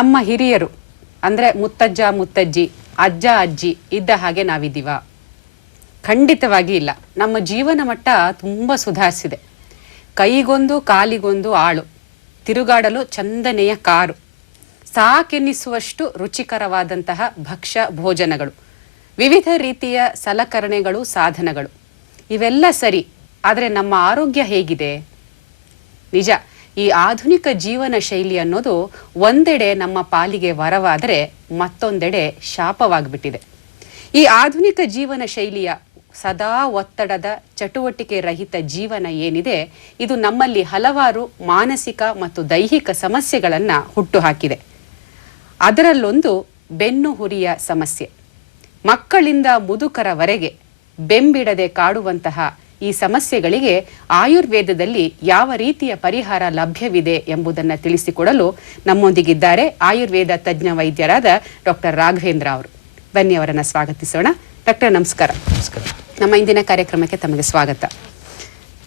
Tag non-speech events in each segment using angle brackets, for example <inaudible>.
ನಮ್ಮ ಹಿರಿಯರು, ಅಂದ್ರೆ ಮುತ್ತಜ್ಜ, ಮುತ್ತಜ್ಜಿ, ಅಜ್ಜ, ಅಜ್ಜಿ ಇದ್ದ ಹಾಗೆ ನಾವಿದ್ದೀವ. ಖಂಡಿತವಾಗಿ ಇಲ್ಲ. ನಮ್ಮ ಜೀವನ ಮಟ್ಟ ತುಂಬ ಸುಧಾರಿಸಿದೆ. ಕೈಗೊಂದು, ಕಾಲಿಗೊಂದು ಆಳು, ತಿರುಗಾಡಲು ಚಂದನೆಯ ಕಾರು ಸಾಕೆನ್ನಿಸುವಷ್ಟು ರುಚಿಕರವಾದಂತಹ ಭಕ್ಷ್ಯ ಭೋಜನಗಳು, ವಿವಿಧ ರೀತಿಯ ಸಲಕರಣೆಗಳು, ಸಾಧನಗಳು. ಇವೆಲ್ಲ ಸರಿ, ಆದರೆ ನಮ್ಮ ಆರೋಗ್ಯ ಹೇಗಿದೆ? ನಿಜ. ಈ ಆಧುನಿಕ ಜೀವನ ಶೈಲಿ ಅನ್ನೋದು ಒಂದೆಡೆ ನಮ್ಮ ಪಾಲಿಗೆ ವರವಾದರೆ ಮತ್ತೊಂದೆಡೆ ಶಾಪವಾಗಿಬಿಟ್ಟಿದೆ. ಈ ಆಧುನಿಕ ಜೀವನ ಶೈಲಿಯ ಸದಾ ಒತ್ತಡದ ಚಟುವಟಿಕೆ ರಹಿತ ಜೀವನ ಏನಿದೆ, ಇದು ನಮ್ಮಲ್ಲಿ ಹಲವಾರು ಮಾನಸಿಕ ಮತ್ತು ದೈಹಿಕ ಸಮಸ್ಯೆಗಳನ್ನು ಹುಟ್ಟುಹಾಕಿದೆ. ಅದರಲ್ಲೊಂದು ಬೆನ್ನು ಹುರಿಯ ಸಮಸ್ಯೆ. ಮಕ್ಕಳಿಂದ ಮುದುಕರವರೆಗೆ ಬೆಂಬಿಡದೆ ಕಾಡುವಂತಹ ಈ ಸಮಸ್ಯೆಗಳಿಗೆ ಆಯುರ್ವೇದದಲ್ಲಿ ಯಾವ ರೀತಿಯ ಪರಿಹಾರ ಲಭ್ಯವಿದೆ ಎಂಬುದನ್ನು ತಿಳಿಸಿಕೊಡಲು ನಮ್ಮೊಂದಿಗಿದ್ದಾರೆ ಆಯುರ್ವೇದ ತಜ್ಞ ವೈದ್ಯರಾದ ಡಾಕ್ಟರ್ ರಾಘವೇಂದ್ರ ಅವರು. ಬನ್ನಿ ಅವರನ್ನು ಸ್ವಾಗತಿಸೋಣ. ಡಾಕ್ಟರ್ ನಮಸ್ಕಾರ. ನಮಸ್ಕಾರ. ನಮ್ಮ ಇಂದಿನ ಕಾರ್ಯಕ್ರಮಕ್ಕೆ ತಮಗೆ ಸ್ವಾಗತ.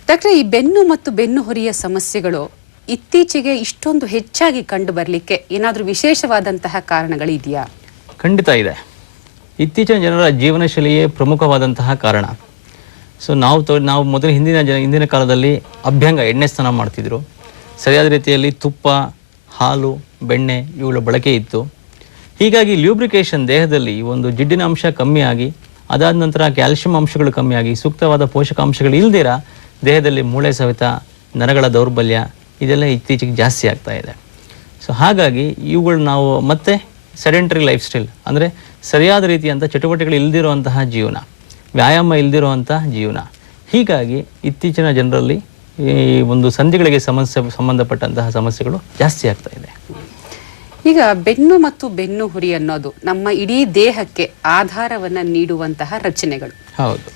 ಡಾಕ್ಟರ್ ಈ ಬೆನ್ನು ಮತ್ತು ಬೆನ್ನು ಹೊರಿಯ ಸಮಸ್ಯೆಗಳು ಇತ್ತೀಚೆಗೆ ಇಷ್ಟೊಂದು ಹೆಚ್ಚಾಗಿ ಕಂಡು ಬರಲಿಕ್ಕೆ ಏನಾದರೂ ವಿಶೇಷವಾದಂತಹ ಕಾರಣಗಳಿದೆಯಾ? ಖಂಡಿತ ಇದೆ. ಇತ್ತೀಚಿನ ಜನರ ಜೀವನ ಶೈಲಿಯೇ ಪ್ರಮುಖವಾದಂತಹ ಕಾರಣ. ಸೊ ನಾವು ತೊ, ನಾವು ಮೊದಲು ಹಿಂದಿನ ಜನ, ಹಿಂದಿನ ಕಾಲದಲ್ಲಿ ಅಭ್ಯಂಗ ಎಣ್ಣೆ ಸ್ನಾನ ಮಾಡ್ತಿದ್ರು. ಸರಿಯಾದ ರೀತಿಯಲ್ಲಿ ತುಪ್ಪ, ಹಾಲು, ಬೆಣ್ಣೆ ಇವುಗಳ ಬಳಕೆ ಇತ್ತು. ಹೀಗಾಗಿ ಲ್ಯೂಬ್ರಿಕೇಷನ್ ದೇಹದಲ್ಲಿ ಒಂದು ಜಿಡ್ಡಿನ ಅಂಶ ಕಮ್ಮಿಯಾಗಿ ಅದಾದ ನಂತರ ಕ್ಯಾಲ್ಸಿಯಂ ಅಂಶಗಳು ಕಮ್ಮಿಯಾಗಿ ಸೂಕ್ತವಾದ ಪೋಷಕಾಂಶಗಳು ಇಲ್ದಿರ ದೇಹದಲ್ಲಿ ಮೂಳೆ ಸವೆತ, ನರಗಳ ದೌರ್ಬಲ್ಯ ಇದೆಲ್ಲ ಇತ್ತೀಚೆಗೆ ಜಾಸ್ತಿ ಆಗ್ತಾ ಇದೆ. ಸೊ ಹಾಗಾಗಿ ಇವುಗಳು ನಾವು ಮತ್ತೆ ಸೆಡೆಂಟ್ರಿ ಲೈಫ್ ಸ್ಟೈಲ್ ಅಂದರೆ ಸರಿಯಾದ ರೀತಿಯಂಥ ಚಟುವಟಿಕೆಗಳು ಇಲ್ದಿರುವಂತಹ ಜೀವನ. ವ್ಯಾಯಾಮ ಇಲ್ದಿರುವಂತಹ ಜೀವನ. ಹೀಗಾಗಿ ಇತ್ತೀಚಿನ ಜನರಲ್ಲಿ ಈ ಒಂದು ಸಂಧಿಗಳಿಗೆ ಸಮಸ್ಯೆ ಸಂಬಂಧಪಟ್ಟಂತಹ ಸಮಸ್ಯೆಗಳು ಜಾಸ್ತಿ ಆಗ್ತಾ ಇದೆ. ಈಗ ಬೆನ್ನು ಮತ್ತು ಬೆನ್ನು ಹುರಿ ಅನ್ನೋದು ನಮ್ಮ ಇಡೀ ದೇಹಕ್ಕೆ ಆಧಾರವನ್ನ ನೀಡುವಂತಹ ರಚನೆಗಳು. ಹೌದು.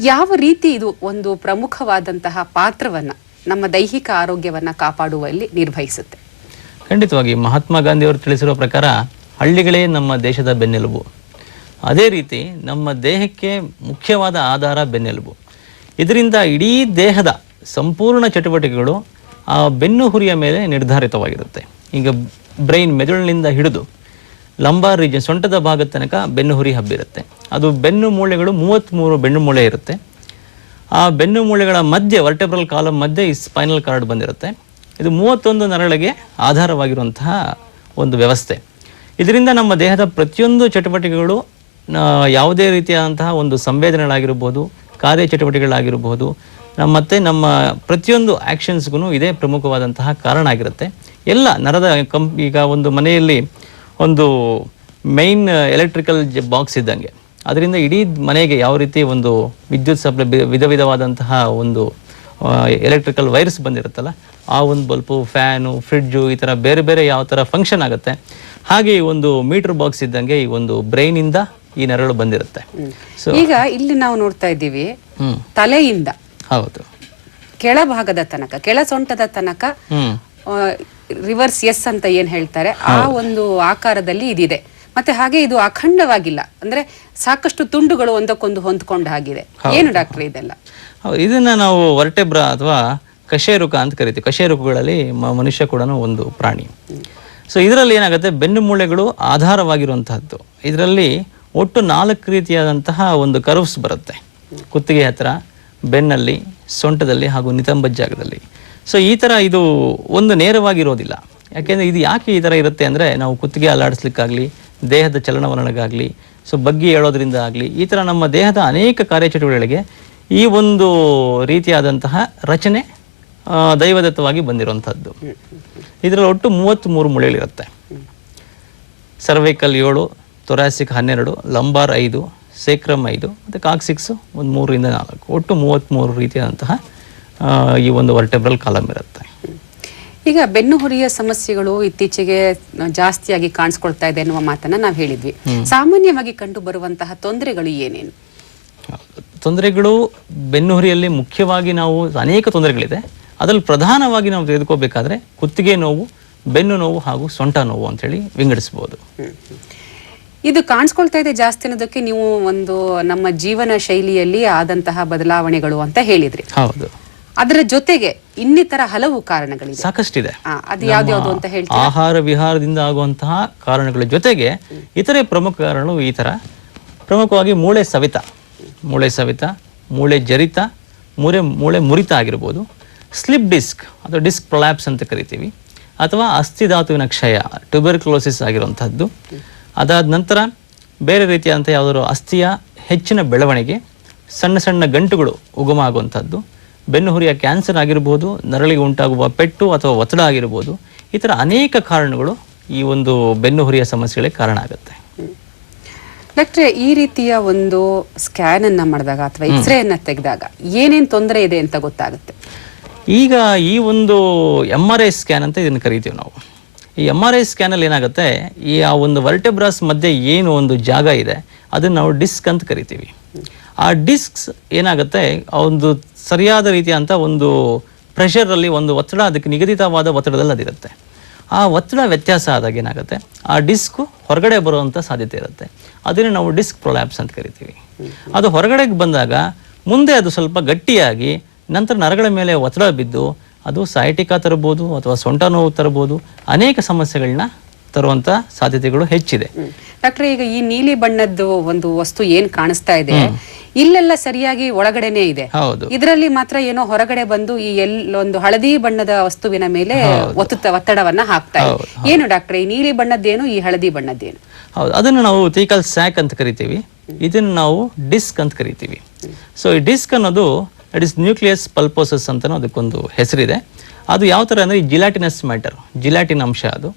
ಯಾವ ರೀತಿ ಇದು ಒಂದು ಪ್ರಮುಖವಾದಂತಹ ಪಾತ್ರವನ್ನ ನಮ್ಮ ದೈಹಿಕ ಆರೋಗ್ಯವನ್ನ ಕಾಪಾಡುವಲ್ಲಿ ನಿರ್ವಹಿಸುತ್ತೆ? ಖಂಡಿತವಾಗಿ ಮಹಾತ್ಮ ಗಾಂಧಿಯವರು ತಿಳಿಸಿರುವ ಪ್ರಕಾರ ಹಳ್ಳಿಗಳೇ ನಮ್ಮ ದೇಶದ ಬೆನ್ನೆಲುಬು. ಅದೇ ರೀತಿ ನಮ್ಮ ದೇಹಕ್ಕೆ ಮುಖ್ಯವಾದ ಆಧಾರ ಬೆನ್ನೆಲುಬು. ಇದರಿಂದ ಇಡೀ ದೇಹದ ಸಂಪೂರ್ಣ ಚಟುವಟಿಕೆಗಳು ಆ ಬೆನ್ನು ಹುರಿಯ ಮೇಲೆ ನಿರ್ಧಾರಿತವಾಗಿರುತ್ತೆ. ಈಗ ಬ್ರೈನ್ ಮೆದುಳಿನಿಂದ ಹಿಡಿದು ಲಂಬಾರ್ ರೀಜನ್ ಸೊಂಟದ ಭಾಗದ ತನಕ ಬೆನ್ನು ಹುರಿ ಹಬ್ಬಿರುತ್ತೆ. ಅದು ಬೆನ್ನು ಮೂಳೆಗಳು ಮೂವತ್ತ್ಮೂರು ಬೆನ್ನು ಮೂಳೆ ಇರುತ್ತೆ. ಆ ಬೆನ್ನು ಮೂಳೆಗಳ ಮಧ್ಯೆ ವರ್ಟೆಬ್ರಲ್ ಕಾಲಮ್ ಮಧ್ಯೆ ಈ ಸ್ಪೈನಲ್ ಕಾರ್ಡ್ ಬಂದಿರುತ್ತೆ. ಇದು ಮೂವತ್ತೊಂದು ನರಳಿಗೆ ಆಧಾರವಾಗಿರುವಂತಹ ಒಂದು ವ್ಯವಸ್ಥೆ. ಇದರಿಂದ ನಮ್ಮ ದೇಹದ ಪ್ರತಿಯೊಂದು ಚಟುವಟಿಕೆಗಳು ಯಾವುದೇ ರೀತಿಯಾದಂತಹ ಒಂದು ಸಂವೇದನೆಗಳಾಗಿರ್ಬೋದು, ಕಾರ್ಯ ಮತ್ತು ನಮ್ಮ ಪ್ರತಿಯೊಂದು ಆ್ಯಕ್ಷನ್ಸ್ಗೂ ಇದೇ ಪ್ರಮುಖವಾದಂತಹ ಕಾರಣ ಆಗಿರುತ್ತೆ. ಎಲ್ಲ ನರದ ಕಂಪ್, ಈಗ ಒಂದು ಮನೆಯಲ್ಲಿ ಒಂದು ಮೈನ್ ಎಲೆಕ್ಟ್ರಿಕಲ್ ಬಾಕ್ಸ್ ಇದ್ದಂಗೆ. ಅದರಿಂದ ಇಡೀ ಮನೆಗೆ ಯಾವ ರೀತಿ ಒಂದು ವಿದ್ಯುತ್ ಸಪ್ಲೈ ವಿಧ ವಿಧವಾದಂತಹ ಒಂದು ಎಲೆಕ್ಟ್ರಿಕಲ್ ವೈರ್ಸ್ ಬಂದಿರುತ್ತಲ್ಲ, ಆ ಒಂದು ಬಲ್ಪು ಫ್ಯಾನು ಫ್ರಿಡ್ಜು ಈ ಥರ ಬೇರೆ ಬೇರೆ ಯಾವ ಥರ ಫಂಕ್ಷನ್ ಆಗುತ್ತೆ. ಹಾಗೆ ಈ ಒಂದು ಮೀಟ್ರ್ ಬಾಕ್ಸ್ ಇದ್ದಂಗೆ ಈ ಒಂದು ಬ್ರೈನಿಂದ ಈ ನರಳು ಬಂದಿರುತ್ತೆ. ಸೊ ಈಗ ಇಲ್ಲಿ ನಾವು ನೋಡ್ತಾ ಇದ್ದೀವಿ ತಲೆಯಿಂದ. ಹೌದು. ಕೆಳಭಾಗದ ತನಕ ಕೆಳ ಸೊಂಟದ ತನಕ ರಿವರ್ಸ್ ಎಸ್ ಅಂತ ಏನ್ ಹೇಳ್ತಾರೆ ಆ ಒಂದು ಆಕಾರದಲ್ಲಿ ಇದಿದೆ. ಮತ್ತೆ ಹಾಗೆ ಇದು ಅಖಂಡವಾಗಿಲ್ಲ. ಅಂದ್ರೆ ಸಾಕಷ್ಟು ತುಂಡುಗಳು ಒಂದಕ್ಕೊಂದು ಹೊಂದ್ಕೊಂಡ ಹಾಗಿದೆ. ಏನು ಡಾಕ್ಟರ್ ಇದೆಲ್ಲ? ಇದನ್ನ ನಾವು ವರ್ಟೆಬ್ರ ಅಥವಾ ಕಶೇರುಕ ಅಂತ ಕರಿತೀವಿ. ಕಶೇರುಕಗಳಲ್ಲಿ ಮನುಷ್ಯ ಕೂಡ ಒಂದು ಪ್ರಾಣಿ. ಸೊ ಇದರಲ್ಲಿ ಏನಾಗುತ್ತೆ? ಬೆನ್ನು ಮೂಳೆಗಳು ಆಧಾರವಾಗಿರುವಂತಹದ್ದು. ಇದರಲ್ಲಿ ಒಟ್ಟು ನಾಲ್ಕು ರೀತಿಯಾದಂತಹ ಒಂದು ಕರ್ವ್ಸ್ ಬರುತ್ತೆ. ಕುತ್ತಿಗೆ ಹತ್ರ, ಬೆನ್ನಲ್ಲಿ, ಸೊಂಟದಲ್ಲಿ ಹಾಗೂ ನಿತಂಬ ಜಾಗದಲ್ಲಿ. ಸೊ ಈ ಥರ ಇದು ಒಂದು ನೇರವಾಗಿರೋದಿಲ್ಲ. ಯಾಕೆಂದರೆ ಇದು ಯಾಕೆ ಈ ಥರ ಇರುತ್ತೆ ಅಂದರೆ ನಾವು ಕುತ್ತಿಗೆ ಅಲ್ಲಾಡಿಸ್ಲಿಕ್ಕಾಗಲಿ, ದೇಹದ ಚಲನವಲನಗಾಗಲಿ ಸೊ ಬಗ್ಗಿ ಹೇಳೋದ್ರಿಂದ ಆಗಲಿ, ಈ ಥರ ನಮ್ಮ ದೇಹದ ಅನೇಕ ಕಾರ್ಯಚಟುವಟಿಕೆಗಳಿಗೆ ಈ ಒಂದು ರೀತಿಯಾದಂತಹ ರಚನೆ ದೈವದತ್ತವಾಗಿ ಬಂದಿರುವಂಥದ್ದು ಇದರಲ್ಲಿ ಒಟ್ಟು ಮೂವತ್ತ್ಮೂರು ಮೂಳೆಗಳಿರುತ್ತೆ. ಸರ್ವೈಕಲ್ ಏಳು ತೊರಾಸಿಕ್ ಹನ್ನೆರಡು ಲಂಬಾರ್ ಐದು ಸೇಕ್ರಮ್ ಐದು ಮತ್ತು ಕಾಕ್ಸಿಕ್ಸ್ ಒಂದು ಮೂರರಿಂದ ನಾಲ್ಕು. ಒಟ್ಟು ಮೂವತ್ತ್ಮೂರು ರೀತಿಯಾದಂತಹ ಈ ಒಂದು ವರ್ಟೆಬ್ರಲ್ ಕಾಲಮ್ ಇರುತ್ತೆ. ಈಗ ಬೆನ್ನು ಹುರಿಯ ಸಮಸ್ಯೆಗಳು ಇತ್ತೀಚೆಗೆ ಜಾಸ್ತಿಯಾಗಿ ಕಾಣಿಸ್ಕೊಳ್ತಾ ಇದೆ ಅನ್ನುವ ಮಾತನ್ನ ನಾವು ಹೇಳಿದ್ವಿ. ಸಾಮಾನ್ಯವಾಗಿ ಕಂಡು ಬರುವಂತಹ ತೊಂದರೆಗಳು ಏನೇನು? ತೊಂದರೆಗಳು ಬೆನ್ನುಹುರಿಯಲ್ಲಿ ಮುಖ್ಯವಾಗಿ ನಾವು ಅನೇಕ ತೊಂದರೆಗಳಿದೆ. ಅದರಲ್ಲಿ ಪ್ರಧಾನವಾಗಿ ನಾವು ತೆಗೆದುಕೋಬೇಕಾದ್ರೆ ಕುತ್ತಿಗೆ ನೋವು ಬೆನ್ನು ನೋವು ಹಾಗೂ ಸೊಂಟ ನೋವು ಅಂತೇಳಿ ವಿಂಗಡಿಸ್ಬೋದು. ಇದು ಕಾಣಿಸ್ಕೊಳ್ತಾ ಇದೆ ಜಾಸ್ತಿ ಅನ್ನೋದಕ್ಕೆ ನೀವು ಒಂದು ನಮ್ಮ ಜೀವನ ಶೈಲಿಯಲ್ಲಿ ಆದಂತಹ ಬದಲಾವಣೆಗಳು ಅಂತ ಹೇಳಿದ್ರಿ. ಹೌದು. ಅದರ ಜೊತೆಗೆ ಇನ್ನಿತರ ಹಲವು ಕಾರಣಗಳಿವೆ. ಸಾಕಷ್ಟಿದೆ. ಇದೆ ಅದು ಯಾವ್ದ್ಯಾವ್ದು ಅಂತ ಹೇಳ್ತೀರಾ? ಆಹಾರ ವಿಹಾರದಿಂದ ಆಗುವಂತಹ ಕಾರಣಗಳ ಜೊತೆಗೆ ಇತರೆ ಪ್ರಮುಖ ಕಾರಣಗಳು ಈ ತರ. ಪ್ರಮುಖವಾಗಿ ಮೂಳೆ ಸವಿತ. ಮೂಳೆ ಸವಿತ ಮೂಳೆ ಜರಿತ ಮೂಳೆ ಮೂಳೆ ಮುರಿತ ಆಗಿರ್ಬೋದು. ಸ್ಲಿಪ್ ಡಿಸ್ಕ್ ಅಥವಾ ಡಿಸ್ಕ್ ಪ್ರೊಲ್ಯಾಪ್ಸ್ ಅಂತ ಕರಿತೀವಿ. ಅಥವಾ ಅಸ್ಥಿಧಾತುವಿನ ಕ್ಷಯ ಟ್ಯೂಬರ್ಕ್ಲೋಸಿಸ್ ಆಗಿರುವಂಥದ್ದು ಅದಾದ ನಂತರ ಬೇರೆ ರೀತಿಯಾದಂಥ ಯಾವುದಾದ್ರು ಅಸ್ಥಿಯ ಹೆಚ್ಚಿನ ಬೆಳವಣಿಗೆ ಸಣ್ಣ ಸಣ್ಣ ಗಂಟುಗಳು ಉಗಮ ಆಗುವಂಥದ್ದು ಬೆನ್ನುಹುರಿಯ ಕ್ಯಾನ್ಸರ್ ಆಗಿರ್ಬೋದು ನರಳಿಗೆ ಉಂಟಾಗುವ ಪೆಟ್ಟು ಅಥವಾ ಒತ್ತಡ ಆಗಿರ್ಬೋದು ಈ ಥರ ಅನೇಕ ಕಾರಣಗಳು ಈ ಒಂದು ಬೆನ್ನುಹುರಿಯ ಸಮಸ್ಯೆಗಳಿಗೆ ಕಾರಣ ಆಗುತ್ತೆ. ಡಾಕ್ಟ್ರೆ ಈ ರೀತಿಯ ಒಂದು ಸ್ಕ್ಯಾನ್ ಅನ್ನ ಮಾಡಿದಾಗ ಅಥವಾ ಎಕ್ಸ್ರೇ ಅನ್ನ ತೆಗೆದಾಗ ಏನೇನು ತೊಂದರೆ ಇದೆ ಅಂತ ಗೊತ್ತಾಗುತ್ತೆ? ಈಗ ಈ ಒಂದು ಎಂ ಆರ್ ಐ ಸ್ಕ್ಯಾನ್ ಅಂತ ಇದನ್ನು ಕರಿತೀವಿ ನಾವು. ಈ ಎಂ ಆರ್ ಐ ಸ್ಕ್ಯಾನಲ್ಲಿ ಏನಾಗುತ್ತೆ, ಈ ಆ ಒಂದು ವರ್ಟೆಬ್ರಾಸ್ ಮಧ್ಯೆ ಏನು ಒಂದು ಜಾಗ ಇದೆ, ಅದನ್ನು ನಾವು ಡಿಸ್ಕ್ ಅಂತ ಕರಿತೀವಿ. ಆ ಡಿಸ್ಕ್ಸ್ ಏನಾಗುತ್ತೆ ಒಂದು ಸರಿಯಾದ ರೀತಿಯಂಥ ಒಂದು ಪ್ರೆಷರಲ್ಲಿ ಒಂದು ಒತ್ತಡ, ಅದಕ್ಕೆ ನಿಗದಿತವಾದ ಒತ್ತಡದಲ್ಲಿ ಅದಿರುತ್ತೆ ಆ ಒತ್ತಡ ವ್ಯತ್ಯಾಸ ಆದಾಗ ಏನಾಗುತ್ತೆ, ಆ ಡಿಸ್ಕ್ ಹೊರಗಡೆ ಬರುವಂಥ ಸಾಧ್ಯತೆ ಇರುತ್ತೆ. ಅದನ್ನು ನಾವು ಡಿಸ್ಕ್ ಪ್ರೊಲ್ಯಾಪ್ಸ್ ಅಂತ ಕರಿತೀವಿ. ಅದು ಹೊರಗಡೆಗೆ ಬಂದಾಗ, ಮುಂದೆ ಅದು ಸ್ವಲ್ಪ ಗಟ್ಟಿಯಾಗಿ, ನಂತರ ನರಗಳ ಮೇಲೆ ಒತ್ತಡ ಬಿದ್ದು ಅದು ಸೈಟಿಕಾ ತರಬಹುದು ಅಥವಾ ಸೊಂಟ ನೋವು ತರಬಹುದು ಅನೇಕ ಸಮಸ್ಯೆಗಳನ್ನ ತರುವಂತ ಸಾಧ್ಯತೆಗಳು ಹೆಚ್ಚಿದೆ. ಡಾಕ್ಟರ್ ಈಗ ಈ ನೀಲಿ ಬಣ್ಣದ್ದು ಒಂದು ವಸ್ತು ಏನ್ ಕಾಣಿಸ್ತಾ ಇದೆ? ಇಲ್ಲೆಲ್ಲ ಸರಿಯಾಗಿ ಒಳಗಡೆನೆ ಇದೆ. ಇದರಲ್ಲಿ ಮಾತ್ರ ಏನೋ ಹೊರಗಡೆ ಬಂದು ಈ ಎಲ್ಲೊಂದು ಹಳದಿ ಬಣ್ಣದ ವಸ್ತುವಿನ ಮೇಲೆ ಒತ್ತುತ್ತ ಒತ್ತಡವನ್ನ ಹಾಕ್ತಾ ಇದೆ. ಏನು ಡಾಕ್ಟರ್ ಈ ನೀಲಿ ಬಣ್ಣದ್ದೇನು ಈ ಹಳದಿ ಬಣ್ಣದ್ದೇನು? ಹೌದು ಅದನ್ನು ನಾವು ತೀಕಲ್ ಸ್ಯಾಕ್ ಅಂತ ಕರಿತೀವಿ. ಇದನ್ನು ನಾವು ಡಿಸ್ಕ್ ಅಂತ ಕರಿತೀವಿ. ಸೊ ಈ ಡಿಸ್ಕ್ ಅನ್ನೋದು ಇಟ್ ಇಸ್ ನ್ಯೂಕ್ಲಿಯಸ್ ಪಲ್ಪೋಸಸ್ ಅಂತ ಅದಕ್ಕೊಂದು ಹೆಸರಿದೆ. ಅದು ಯಾವ ಥರ ಅಂದರೆ ಜಿಲಾಟಿನಸ್ ಮ್ಯಾಟರ್, ಜಿಲಾಟಿನ್ ಅಂಶ ಅದು.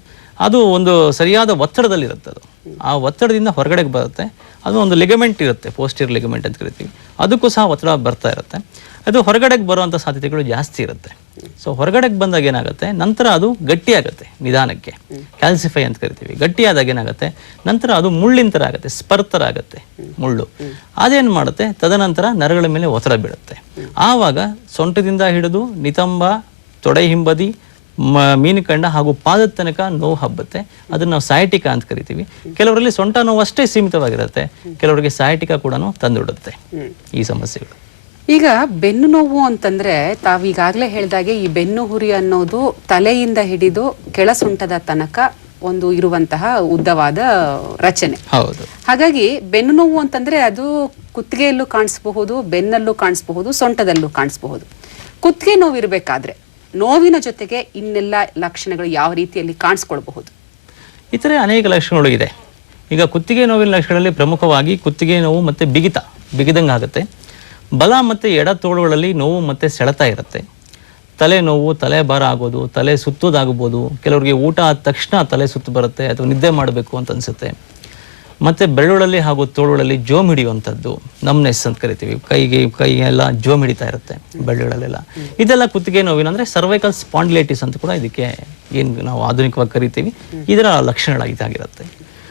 ಅದು ಒಂದು ಸರಿಯಾದ ಒತ್ತಡದಲ್ಲಿರುತ್ತೆ ಅದು. ಆ ಒತ್ತಡದಿಂದ ಹೊರಗಡೆಗೆ ಬರುತ್ತೆ. ಅದು ಒಂದು ಲಿಗಮೆಂಟ್ ಇರುತ್ತೆ ಪೋಸ್ಟಿಯರ್ ಲಿಗಮೆಂಟ್ ಅಂತ ಕರಿತೀವಿ. ಅದಕ್ಕೂ ಸಹ ಒತ್ತಡ ಬರ್ತಾ ಇರುತ್ತೆ. ಅದು ಹೊರಗಡೆಗೆ ಬರುವಂಥ ಸಾಧ್ಯತೆಗಳು ಜಾಸ್ತಿ ಇರುತ್ತೆ. ಸೊ ಹೊರಗಡೆಗೆ ಬಂದಾಗ ಏನಾಗುತ್ತೆ? ನಂತರ ಅದು ಗಟ್ಟಿಯಾಗುತ್ತೆ ನಿಧಾನಕ್ಕೆ. ಕ್ಯಾಲ್ಸಿಫೈ ಅಂತ ಕರಿತೀವಿ. ಗಟ್ಟಿಯಾದಾಗ ಏನಾಗುತ್ತೆ? ನಂತರ ಅದು ಮುಳ್ಳಿನ ಥರ ಆಗುತ್ತೆ ಸ್ಪರ್ತರ ಆಗುತ್ತೆ ಮುಳ್ಳು. ಅದೇನು ಮಾಡುತ್ತೆ? ತದನಂತರ ನರಗಳ ಮೇಲೆ ಒತ್ತಡ ಬೀಳುತ್ತೆ. ಆವಾಗ ಸೊಂಟದಿಂದ ಹಿಡಿದು ನಿತಂಬ, ತೊಡೆ ಹಿಂಬದಿ, ಮ, ಮೀನುಕಂಡ ಹಾಗೂ ಪಾದದ ತನಕ ನೋವು ಹಬ್ಬುತ್ತೆ. ಅದನ್ನ ನಾವು ಸಾಯಟಿಕ ಅಂತ ಕರಿತೀವಿ. ಕೆಲವರಲ್ಲಿ ಸೊಂಟ ನೋವು ಅಷ್ಟೇ ಸೀಮಿತವಾಗಿರುತ್ತೆ. ಕೆಲವರಿಗೆ ಸಾಯಟಿಕ ಕೂಡ ತಂದುಡುತ್ತೆ ಈ ಸಮಸ್ಯೆಗಳು. ಈಗ ಬೆನ್ನು ನೋವು ಅಂತಂದ್ರೆ ತಾವೀಗಾಗಲೇ ಹೇಳಿದಾಗೆ ಈ ಬೆನ್ನು ಹುರಿ ಅನ್ನೋದು ತಲೆಯಿಂದ ಹಿಡಿದು ಕೆಳ ಸೊಂಟದ ತನಕ ಒಂದು ಇರುವಂತಹ ಉದ್ದವಾದ ರಚನೆ. ಹೌದು. ಹಾಗಾಗಿ ಬೆನ್ನು ನೋವು ಅಂತಂದ್ರೆ ಅದು ಕುತ್ತಿಗೆಯಲ್ಲೂ ಕಾಣಿಸಬಹುದು ಬೆನ್ನಲ್ಲೂ ಕಾಣಿಸಬಹುದು ಸೊಂಟದಲ್ಲೂ ಕಾಣಿಸಬಹುದು. ಕುತ್ತಿಗೆ ನೋವು ಇರಬೇಕಾದ್ರೆ ನೋವಿನ ಜೊತೆಗೆ ಇನ್ನೆಲ್ಲ ಲಕ್ಷಣಗಳು ಯಾವ ರೀತಿಯಲ್ಲಿ ಕಾಣಿಸ್ಕೊಳ್ಬಹುದು? ಇತರೆ ಅನೇಕ ಲಕ್ಷಣಗಳು ಇದೆ. ಈಗ ಕುತ್ತಿಗೆ ನೋವಿನ ಲಕ್ಷಣಗಳಲ್ಲಿ ಪ್ರಮುಖವಾಗಿ ಕುತ್ತಿಗೆ ನೋವು ಮತ್ತೆ ಬಿಗಿತ ಬಿಗಿದಂಗೆ ಆಗುತ್ತೆ ಬಲ ಮತ್ತು ಎಡ ತೋಳುಗಳಲ್ಲಿ ನೋವು ಮತ್ತೆ ಸೆಳೆತ ಇರುತ್ತೆ. ತಲೆ ನೋವು ತಲೆ ಭಾರ ಆಗೋದು ತಲೆ ಸುತ್ತೋದಾಗಬಹುದು ಕೆಲವರಿಗೆ ಊಟ ಆದ ತಕ್ಷಣ ತಲೆ ಸುತ್ತು ಬರುತ್ತೆ ಅಥವಾ ನಿದ್ದೆ ಮಾಡಬೇಕು ಅಂತ ಅನ್ಸುತ್ತೆ. ಮತ್ತೆ ಬೆರಳುಗಳಲ್ಲಿ ಹಾಗೂ ತೋಳುಗಳಲ್ಲಿ ಜೋಮ್ ಹಿಡಿಯುವಂಥದ್ದು ನಮ್ನೆಸ್ ಅಂತ ಕರಿತೀವಿ. ಕೈಗೆ ಕೈ ಎಲ್ಲ ಜೋಮ್ ಹಿಡಿತಾ ಇರುತ್ತೆ ಬೆರಳುಗಳಲ್ಲೆಲ್ಲ. ಇದೆಲ್ಲ ಕುತ್ತಿಗೆ ನೋವಿನ ಅಂದ್ರೆ ಸರ್ವೈಕಲ್ ಸ್ಪಾಂಡಿಲೈಟಿಸ್ ಅಂತ ಕೂಡ ಇದಕ್ಕೆ ಏನು ನಾವು ಆಧುನಿಕವಾಗಿ ಕರಿತೀವಿ. ಇದರ ಲಕ್ಷಣಗಳಾಗಿದ್ದಾಗಿರುತ್ತೆ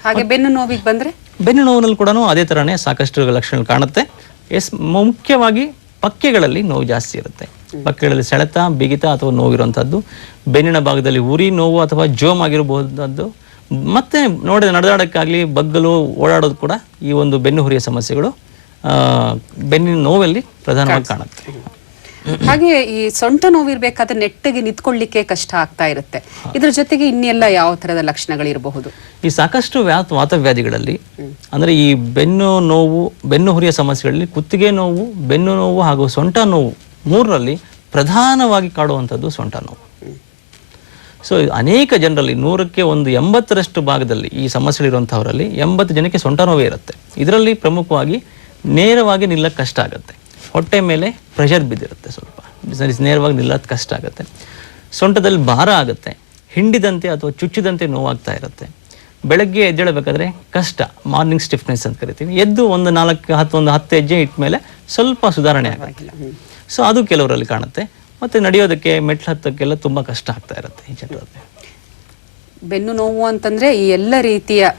ಹಾಗೆ ಬೆನ್ನು ನೋವಿಗೆ ಬಂದ್ರೆ? ಬೆನ್ನು ನೋವಿನಲ್ಲಿ ಕೂಡ ಅದೇ ಥರನೇ ಸಾಕಷ್ಟು ಲಕ್ಷಣಗಳು ಕಾಣುತ್ತೆ. ಎಸ್ ಮುಖ್ಯವಾಗಿ ಪಕ್ಕೆಗಳಲ್ಲಿ ನೋವು ಜಾಸ್ತಿ ಇರುತ್ತೆ. ಪಕ್ಕೆಗಳಲ್ಲಿ ಸೆಳೆತ ಬಿಗಿತ ಅಥವಾ ನೋವಿರುವಂಥದ್ದು. ಬೆನ್ನಿನ ಭಾಗದಲ್ಲಿ ಉರಿ ನೋವು ಅಥವಾ ಜೋಮ್ ಆಗಿರಬಹುದಾದ್ದು. ಮತ್ತೆ ನೋಡಿದ ನಡೆದಾಡೋಕ್ಕಾಗಲಿ ಬಗ್ಗಲು ಓಡಾಡೋದು ಕೂಡ ಈ ಒಂದು ಬೆನ್ನು ಹುರಿಯ ಸಮಸ್ಯೆಗಳು ಬೆನ್ನಿನ ನೋವಲ್ಲಿ ಪ್ರಧಾನವಾಗಿ ಕಾಣುತ್ತೆ. ಹಾಗೆ ಈ ಸೊಂಟ ನೋವಿರ್ಬೇಕಾದ್ರೆ ನೆಟ್ಟಗೆ ನಿಂತ್ಕೊಳ್ಳಿಕ್ಕೆ ಕಷ್ಟ ಆಗ್ತಾ ಇರುತ್ತೆ. ಇದ್ರ ಜೊತೆಗೆ ಇನ್ನೆಲ್ಲ ಯಾವ ತರದ ಲಕ್ಷಣಗಳಿರಬಹುದು? ಈ ಸಾಕಷ್ಟು ವಾತವ್ಯಾಧಿಗಳಲ್ಲಿ, ಅಂದ್ರೆ ಈ ಬೆನ್ನು ನೋವು, ಬೆನ್ನು ಹುರಿಯ ಸಮಸ್ಯೆಗಳಲ್ಲಿ ಕುತ್ತಿಗೆ ನೋವು, ಬೆನ್ನು ನೋವು ಹಾಗೂ ಸೊಂಟ ನೋವು ಮೂರರಲ್ಲಿ ಪ್ರಧಾನವಾಗಿ ಕಾಡುವಂಥದ್ದು ಸೊಂಟ ನೋವು. ಸೊ ಅನೇಕ ಜನರಲ್ಲಿ ನೂರಕ್ಕೆ ಒಂದು ಎಂಬತ್ತರಷ್ಟು ಭಾಗದಲ್ಲಿ ಈ ಸಮಸ್ಯೆಗಳಿರುವಂಥವರಲ್ಲಿ ಎಂಬತ್ತು ಜನಕ್ಕೆ ಸೊಂಟ ನೋವೇ ಇರುತ್ತೆ. ಇದರಲ್ಲಿ ಪ್ರಮುಖವಾಗಿ ನೇರವಾಗಿ ನಿಲ್ಲಕ್ಕೆ ಕಷ್ಟ ಆಗುತ್ತೆ. ಹೊಟ್ಟೆ ಮೇಲೆ ಪ್ರೆಷರ್ ಬಿದ್ದಿರುತ್ತೆ ಸ್ವಲ್ಪ. ಸರಿ ನೇರವಾಗಿ ನಿಲ್ಲಕ್ಕೆ ಕಷ್ಟ ಆಗುತ್ತೆ. ಸೊಂಟದಲ್ಲಿ ಭಾರ ಆಗುತ್ತೆ. ಹಿಂಡಿದಂತೆ ಅಥವಾ ಚುಚ್ಚಿದಂತೆ ನೋವಾಗ್ತಾ ಇರುತ್ತೆ. ಬೆಳಗ್ಗೆ ಎದ್ದೇಳಬೇಕಾದ್ರೆ ಕಷ್ಟ ಮಾರ್ನಿಂಗ್ ಸ್ಟಿಫ್ನೆಸ್ ಅಂತ ಕರಿತೀವಿ. ಎದ್ದು ಒಂದು ನಾಲ್ಕು ಹತ್ತು, ಒಂದು ಹತ್ತು ಹೆಜ್ಜೆ ಇಟ್ಟ ಮೇಲೆ ಸ್ವಲ್ಪ ಸುಧಾರಣೆ ಆಗೋಕ್ಕಿಲ್ಲ ಸೊ ಅದು ಕೆಲವರಲ್ಲಿ ಕಾಣುತ್ತೆ. ಮತ್ತೆ ನಡೆಯೋದಕ್ಕೆ ಮೆಟ್ಲು ಹತ್ತಕ್ಕೆಲ್ಲ ತುಂಬಾ ಕಷ್ಟ ಆಗ್ತಾ ಇರುತ್ತೆ ಈ ಬೆನ್ನು ನೋವು ಅಂತಂದ್ರೆ ಈ ಎಲ್ಲ ರೀತಿಯ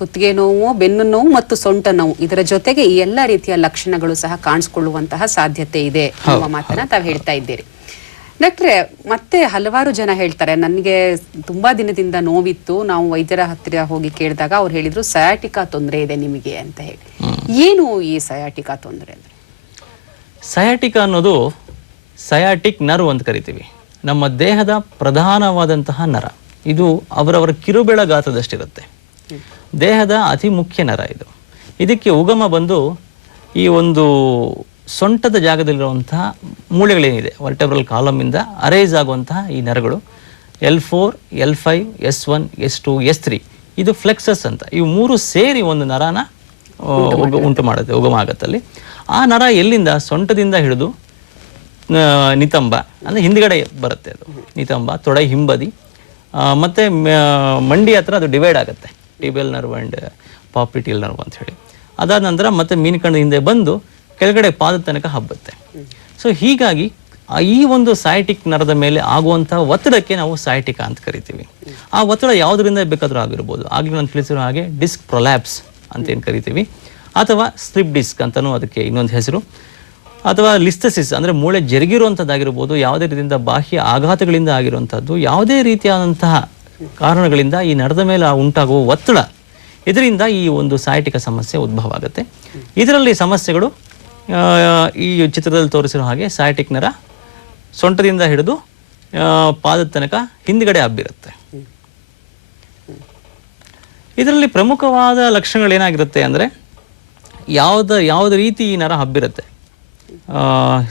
ಕುತ್ತಿಗೆ ನೋವು ಬೆನ್ನು ನೋವು ಮತ್ತು ಸೊಂಟ ನೋವು. ಇದರ ಜೊತೆಗೆ ಈ ಎಲ್ಲ ರೀತಿಯ ಲಕ್ಷಣಗಳು ಸಹ ಕಾಣಿಸ್ಕೊಳ್ಳುವಂತಹ ಸಾಧ್ಯತೆ ಇದೆ ಅನ್ನುವ ಮಾತನ್ನ ತಾವು ಹೇಳ್ತಾ ಇದ್ದೀರಿ. ಡಾಕ್ಟ್ರೆ ಮತ್ತೆ ಹಲವಾರು ಜನ ಹೇಳ್ತಾರೆ ನನಗೆ ತುಂಬಾ ದಿನದಿಂದ ನೋವಿತ್ತು ನಾವು ವೈದ್ಯರ ಹತ್ತಿರ ಹೋಗಿ ಕೇಳಿದಾಗ ಅವ್ರು ಹೇಳಿದ್ರು ಸಯಾಟಿಕಾ ತೊಂದರೆ ಇದೆ ನಿಮಗೆ ಅಂತ ಹೇಳಿ. ಏನು ಈ ಸಯಾಟಿಕಾ ತೊಂದರೆ ಸಯಾಟಿಕಾ ಸಯಾಟಿಕ ಅನ್ನೋದು ಸಯಾಟಿಕ್ ನರ್ವ್ ಅಂತ ಕರಿತೀವಿ. ನಮ್ಮ ದೇಹದ ಪ್ರಧಾನವಾದಂತಹ ನರ. ಇದು ಅವರವರ ಕಿರುಬೆಳ ಗಾತ್ರದಷ್ಟಿರುತ್ತೆ ದೇಹದ ಅತಿ ಮುಖ್ಯ ನರ ಇದು. ಇದಕ್ಕೆ ಉಗಮ ಬಂದು ಈ ಒಂದು ಸೊಂಟದ ಜಾಗದಲ್ಲಿರುವಂತಹ ಮೂಳೆಗಳೇನಿದೆ ವರ್ಟೆಬ್ರಲ್ ಕಾಲಮಿಂದ ಅರೇಸ್ ಆಗುವಂತಹ ಈ ನರಗಳು L four L five S one S two S three ಇದು ಫ್ಲೆಕ್ಸಸ್ ಅಂತ. ಇವು ಮೂರು ಸೇರಿ ಒಂದು ನರನ ಉಂಟು ಮಾಡುತ್ತೆ ಉಗಮ ಆಗತ್ತಲ್ಲಿ. ಆ ನರ ಎಲ್ಲಿಂದ? ಸೊಂಟದಿಂದ ಹಿಡಿದು ನಿತಂಬ ಅಂದರೆ ಹಿಂದ್ಗಡೆ ಬರುತ್ತೆ ಅದು. ನಿತಂಬ ತೊಡೆ ಹಿಂಬದಿ ಮತ್ತೆ ಮಂಡಿ ಹತ್ರ ಅದು ಡಿವೈಡ್ ಆಗುತ್ತೆ. Tibial nerve and popliteal nerve ಅಂತ ಹೇಳಿ. ಅದಾದ ನಂತರ ಮತ್ತೆ ಕಣ್ಣ ಹಿಂದೆ ಬಂದು ಕೆಳಗಡೆ ಪಾದ ತನಕ ಹಬ್ಬುತ್ತೆ. ಸೊ ಹೀಗಾಗಿ ಈ ಒಂದು ಸೈಟಿಕ್ ನರದ ಮೇಲೆ ಆಗುವಂತಹ ಒತ್ತಡಕ್ಕೆ ನಾವು ಸೈಟಿಕ ಅಂತ ಕರಿತೀವಿ. ಆ ಒತ್ತಡ ಯಾವುದರಿಂದ ಬೇಕಾದರೂ ಆಗಿರ್ಬೋದು. ಆಗಲೇ ನಾನು ತಿಳಿಸಿರೋ ಹಾಗೆ ಡಿಸ್ಕ್ ಪ್ರೊಲ್ಯಾಪ್ಸ್ ಅಂತ ಏನು ಕರಿತೀವಿ. ಅಥವಾ ಸ್ಲಿಪ್ ಡಿಸ್ಕ್ ಅಂತಲೂ ಅದಕ್ಕೆ ಇನ್ನೊಂದು ಹೆಸರು. ಅಥವಾ ಲಿಸ್ತಸಿಸ್ ಅಂದರೆ ಮೂಳೆ ಜರುಗಿರುವಂಥದ್ದಾಗಿರ್ಬೋದು ಯಾವುದೇ ರೀತಿಯಿಂದ ಬಾಹ್ಯ ಆಘಾತಗಳಿಂದ ಆಗಿರುವಂಥದ್ದು ಯಾವುದೇ ರೀತಿಯಾದಂತಹ ಕಾರಣಗಳಿಂದ ಈ ನರದ ಮೇಲೆ ಉಂಟಾಗುವ ಒತ್ತಡ ಇದರಿಂದ ಈ ಒಂದು ಸಾಯಿಟಿಕ ಸಮಸ್ಯೆ ಉದ್ಭವ ಆಗುತ್ತೆ ಇದರಲ್ಲಿ ಸಮಸ್ಯೆಗಳು ಈ ಚಿತ್ರದಲ್ಲಿ ತೋರಿಸಿರೋ ಹಾಗೆ ಸಾಯಿಟಿಕ್ ನರ ಸೊಂಟದಿಂದ ಹಿಡಿದು ಪಾದದ ತನಕ ಹಿಂದ್ಗಡೆ ಹಬ್ಬಿರುತ್ತೆ. ಇದರಲ್ಲಿ ಪ್ರಮುಖವಾದ ಲಕ್ಷಣಗಳು ಏನಾಗಿರುತ್ತೆ ಅಂದರೆ, ಯಾವ್ದು, ಯಾವ್ದ ರೀತಿ ಈ ನರ ಹಬ್ಬಿರುತ್ತೆ?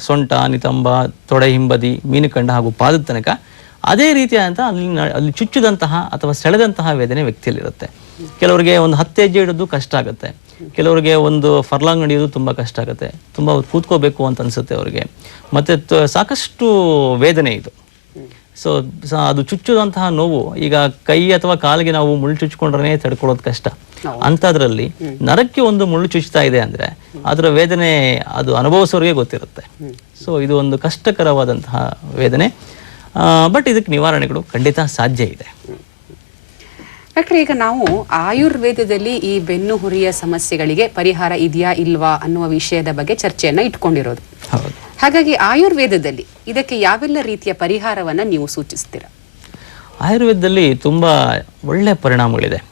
ಸೊಂಟ, ನಿತಂಬ, ತೊಡೆ ಹಿಂಬದಿ, ಮೀನುಕಂಡ ಹಾಗೂ ಪಾದದ ತನಕ ಅದೇ ರೀತಿಯಾದಂಥ ಅಲ್ಲಿ ಅಲ್ಲಿ ಚುಚ್ಚಿದಂತಹ ಅಥವಾ ಸೆಳೆದಂತಹ ವೇದನೆ ವ್ಯಕ್ತಿಯಲ್ಲಿರುತ್ತೆ. ಕೆಲವರಿಗೆ ಒಂದು ಹತ್ತು ಹೆಜ್ಜೆ ಇಡೋದು ಕಷ್ಟ ಆಗುತ್ತೆ. ಕೆಲವರಿಗೆ ಒಂದು ಫರ್ಲಾಂಗ್ ನಡೆಯೋದು ತುಂಬ ಕಷ್ಟ ಆಗುತ್ತೆ. ತುಂಬ ಅವ್ರು ಕೂತ್ಕೋಬೇಕು ಅಂತ ಅನಿಸುತ್ತೆ ಅವರಿಗೆ. ಮತ್ತು ಸಾಕಷ್ಟು ವೇದನೆ ಇದು. ಸೊ ಅದು ಚುಚ್ಚುದಂತಹ ನೋವು ಈಗ ಕೈ ಅಥವಾ ಕಾಲಿಗೆ ನಾವು ಮುಳ್ಳು ಚುಚ್ಕೊಂಡ್ರೆ ತಡ್ಕೊಳ್ಳೋದು ಕಷ್ಟ. ಅಂಥದ್ರಲ್ಲಿ ನರಕ್ಕೆ ಒಂದು ಮುಳ್ಳು ಚುಚ್ತಾ ಇದೆ ಅಂದ್ರೆ ಅದರ ವೇದನೆ ಅದು ಅನುಭವಿಸೋರಿಗೆ ಗೊತ್ತಿರುತ್ತೆ. ಸೊ ಇದು ಒಂದು ಕಷ್ಟಕರವಾದಂತಹ ವೇದನೆ. ಬಟ್ ಇದಕ್ಕೆ ನಿವಾರಣೆಗಳು ಖಂಡಿತ ಸಾಧ್ಯ ಇದೆ. ಡಾಕ್ಟರ್ ಈಗ ನಾವು ಆಯುರ್ವೇದದಲ್ಲಿ ಈ ಬೆನ್ನು ಹುರಿಯ ಸಮಸ್ಯೆಗಳಿಗೆ ಪರಿಹಾರ ಇದೆಯಾ ಇಲ್ವಾ ಅನ್ನುವ ವಿಷಯದ ಬಗ್ಗೆ ಚರ್ಚೆಯನ್ನ ಇಟ್ಕೊಂಡಿರೋದು. ಹೌದು. ಹಾಗಾಗಿ ಆಯುರ್ವೇದದಲ್ಲಿ ಇದಕ್ಕೆ ಯಾವೆಲ್ಲ ರೀತಿಯ ಪರಿಹಾರವನ್ನ ನೀವು ಸೂಚಿಸ್ತೀರಾ? ಆಯುರ್ವೇದದಲ್ಲಿ ತುಂಬ ಒಳ್ಳೆಯ ಪರಿಣಾಮಗಳಿದೆ.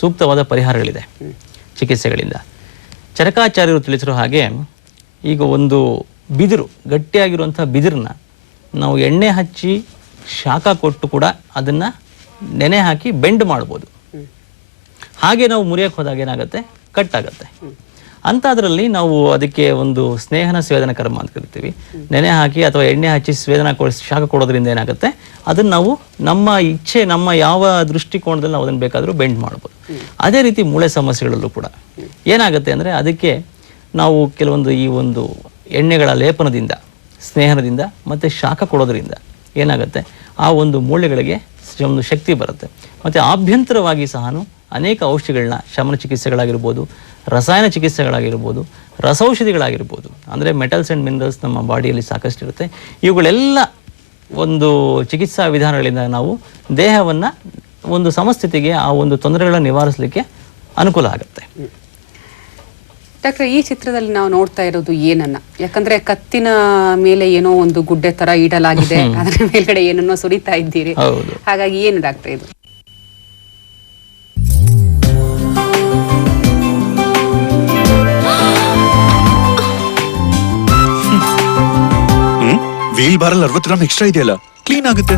ಸೂಕ್ತವಾದ ಪರಿಹಾರಗಳಿದೆ ಚಿಕಿತ್ಸೆಗಳಿಂದ. ಚರಕಾಚಾರ್ಯರು ತಿಳಿಸಿರೋ ಹಾಗೆ ಈಗ ಒಂದು ಬಿದಿರು ಗಟ್ಟಿಯಾಗಿರುವಂಥ ಬಿದಿರನ್ನ ನಾವು ಎಣ್ಣೆ ಹಚ್ಚಿ ಶಾಖ ಕೊಟ್ಟು ಕೂಡ ಅದನ್ನು ನೆನೆ ಹಾಕಿ ಬೆಂಡ್ ಮಾಡ್ಬೋದು. ಹಾಗೆ ನಾವು ಮುರಿಯಕ್ಕೆ ಹೋದಾಗ ಏನಾಗುತ್ತೆ? ಕಟ್ ಆಗುತ್ತೆ. ಅದರಲ್ಲಿ ನಾವು ಅದಕ್ಕೆ ಒಂದು ಸ್ನೇಹನ ಸ್ವೇದನ ಕರ್ಮ ಅಂತ ಕರಿತೀವಿ. ನೆನೆ ಹಾಕಿ ಅಥವಾ ಎಣ್ಣೆ ಹಚ್ಚಿ ಸ್ವೇದನ ಶಾಖ ಕೊಡೋದ್ರಿಂದ ಏನಾಗುತ್ತೆ? ಅದನ್ನ ನಾವು ನಮ್ಮ ಇಚ್ಛೆ, ನಮ್ಮ ಯಾವ ದೃಷ್ಟಿಕೋನದಲ್ಲಿ ನಾವು ಅದನ್ನು ಬೇಕಾದರೂ ಬೆಂಡ್ ಮಾಡ್ಬೋದು. ಅದೇ ರೀತಿ ಮೂಳೆ ಸಮಸ್ಯೆಗಳಲ್ಲೂ ಕೂಡ. ಏನಾಗುತ್ತೆ ಅಂದರೆ ಅದಕ್ಕೆ ನಾವು ಕೆಲವೊಂದು ಈ ಒಂದು ಎಣ್ಣೆಗಳ ಲೇಪನದಿಂದ ಸ್ನೇಹದಿಂದ ಮತ್ತು ಶಾಖ ಕೊಡೋದ್ರಿಂದ ಏನಾಗುತ್ತೆ? ಆ ಒಂದು ಮೂಳೆಗಳಿಗೆ ಒಂದು ಶಕ್ತಿ ಬರುತ್ತೆ. ಮತ್ತು ಆಭ್ಯಂತರವಾಗಿ ಸಹ ಅನೇಕ ಔಷಧಿಗಳನ್ನ ಶಮನ ಚಿಕಿತ್ಸೆಗಳಾಗಿರ್ಬೋದು, ರಸಾಯನ ಚಿಕಿತ್ಸೆಗಳಾಗಿರ್ಬೋದು, ರಸೌಷಧಿಗಳಾಗಿರ್ಬೋದು, ಅಂದರೆ ಮೆಟಲ್ಸ್ ಆ್ಯಂಡ್ ಮಿನರಲ್ಸ್ ನಮ್ಮ ಬಾಡಿಯಲ್ಲಿ ಸಾಕಷ್ಟು ಇರುತ್ತೆ. ಇವುಗಳೆಲ್ಲ ಒಂದು ಚಿಕಿತ್ಸಾ ವಿಧಾನಗಳಿಂದ ನಾವು ದೇಹವನ್ನು ಒಂದು ಸಮಸ್ಥಿತಿಗೆ ಆ ಒಂದು ತೊಂದರೆಗಳನ್ನು ನಿವಾರಿಸಲಿಕ್ಕೆ ಅನುಕೂಲ ಆಗುತ್ತೆ. ಡಾಕ್ಟರ್ ಈ ಚಿತ್ರದಲ್ಲಿ ನಾವು ನೋಡ್ತಾ ಇರೋದು ಏನನ್ನ? ಯಾಕಂದ್ರೆ ಕತ್ತಿನ ಮೇಲೆ ಏನೋ ಒಂದು ಗುಡ್ಡೆ ತರ ಇಡಲಾಗಿದೆ ಅದರ ಮೇಲ್ಗಡೆ ಏನನ್ನೋ ಸುರಿತಾ ಇದ್ದೀರಿ. ಹೌದು. ಹಾಗಾಗಿ ಏನು ಡಾಕ್ಟರ್ ಇದು? ವೀಲ್ ಬಾರಲ್ಲಿ ಅರವತ್ತು ಗ್ರಾಮ್ ಎಕ್ಸ್ಟ್ರಾ ಇದೆಯಲ್ಲ? ಕ್ಲೀನ್ ಆಗುತ್ತೆ.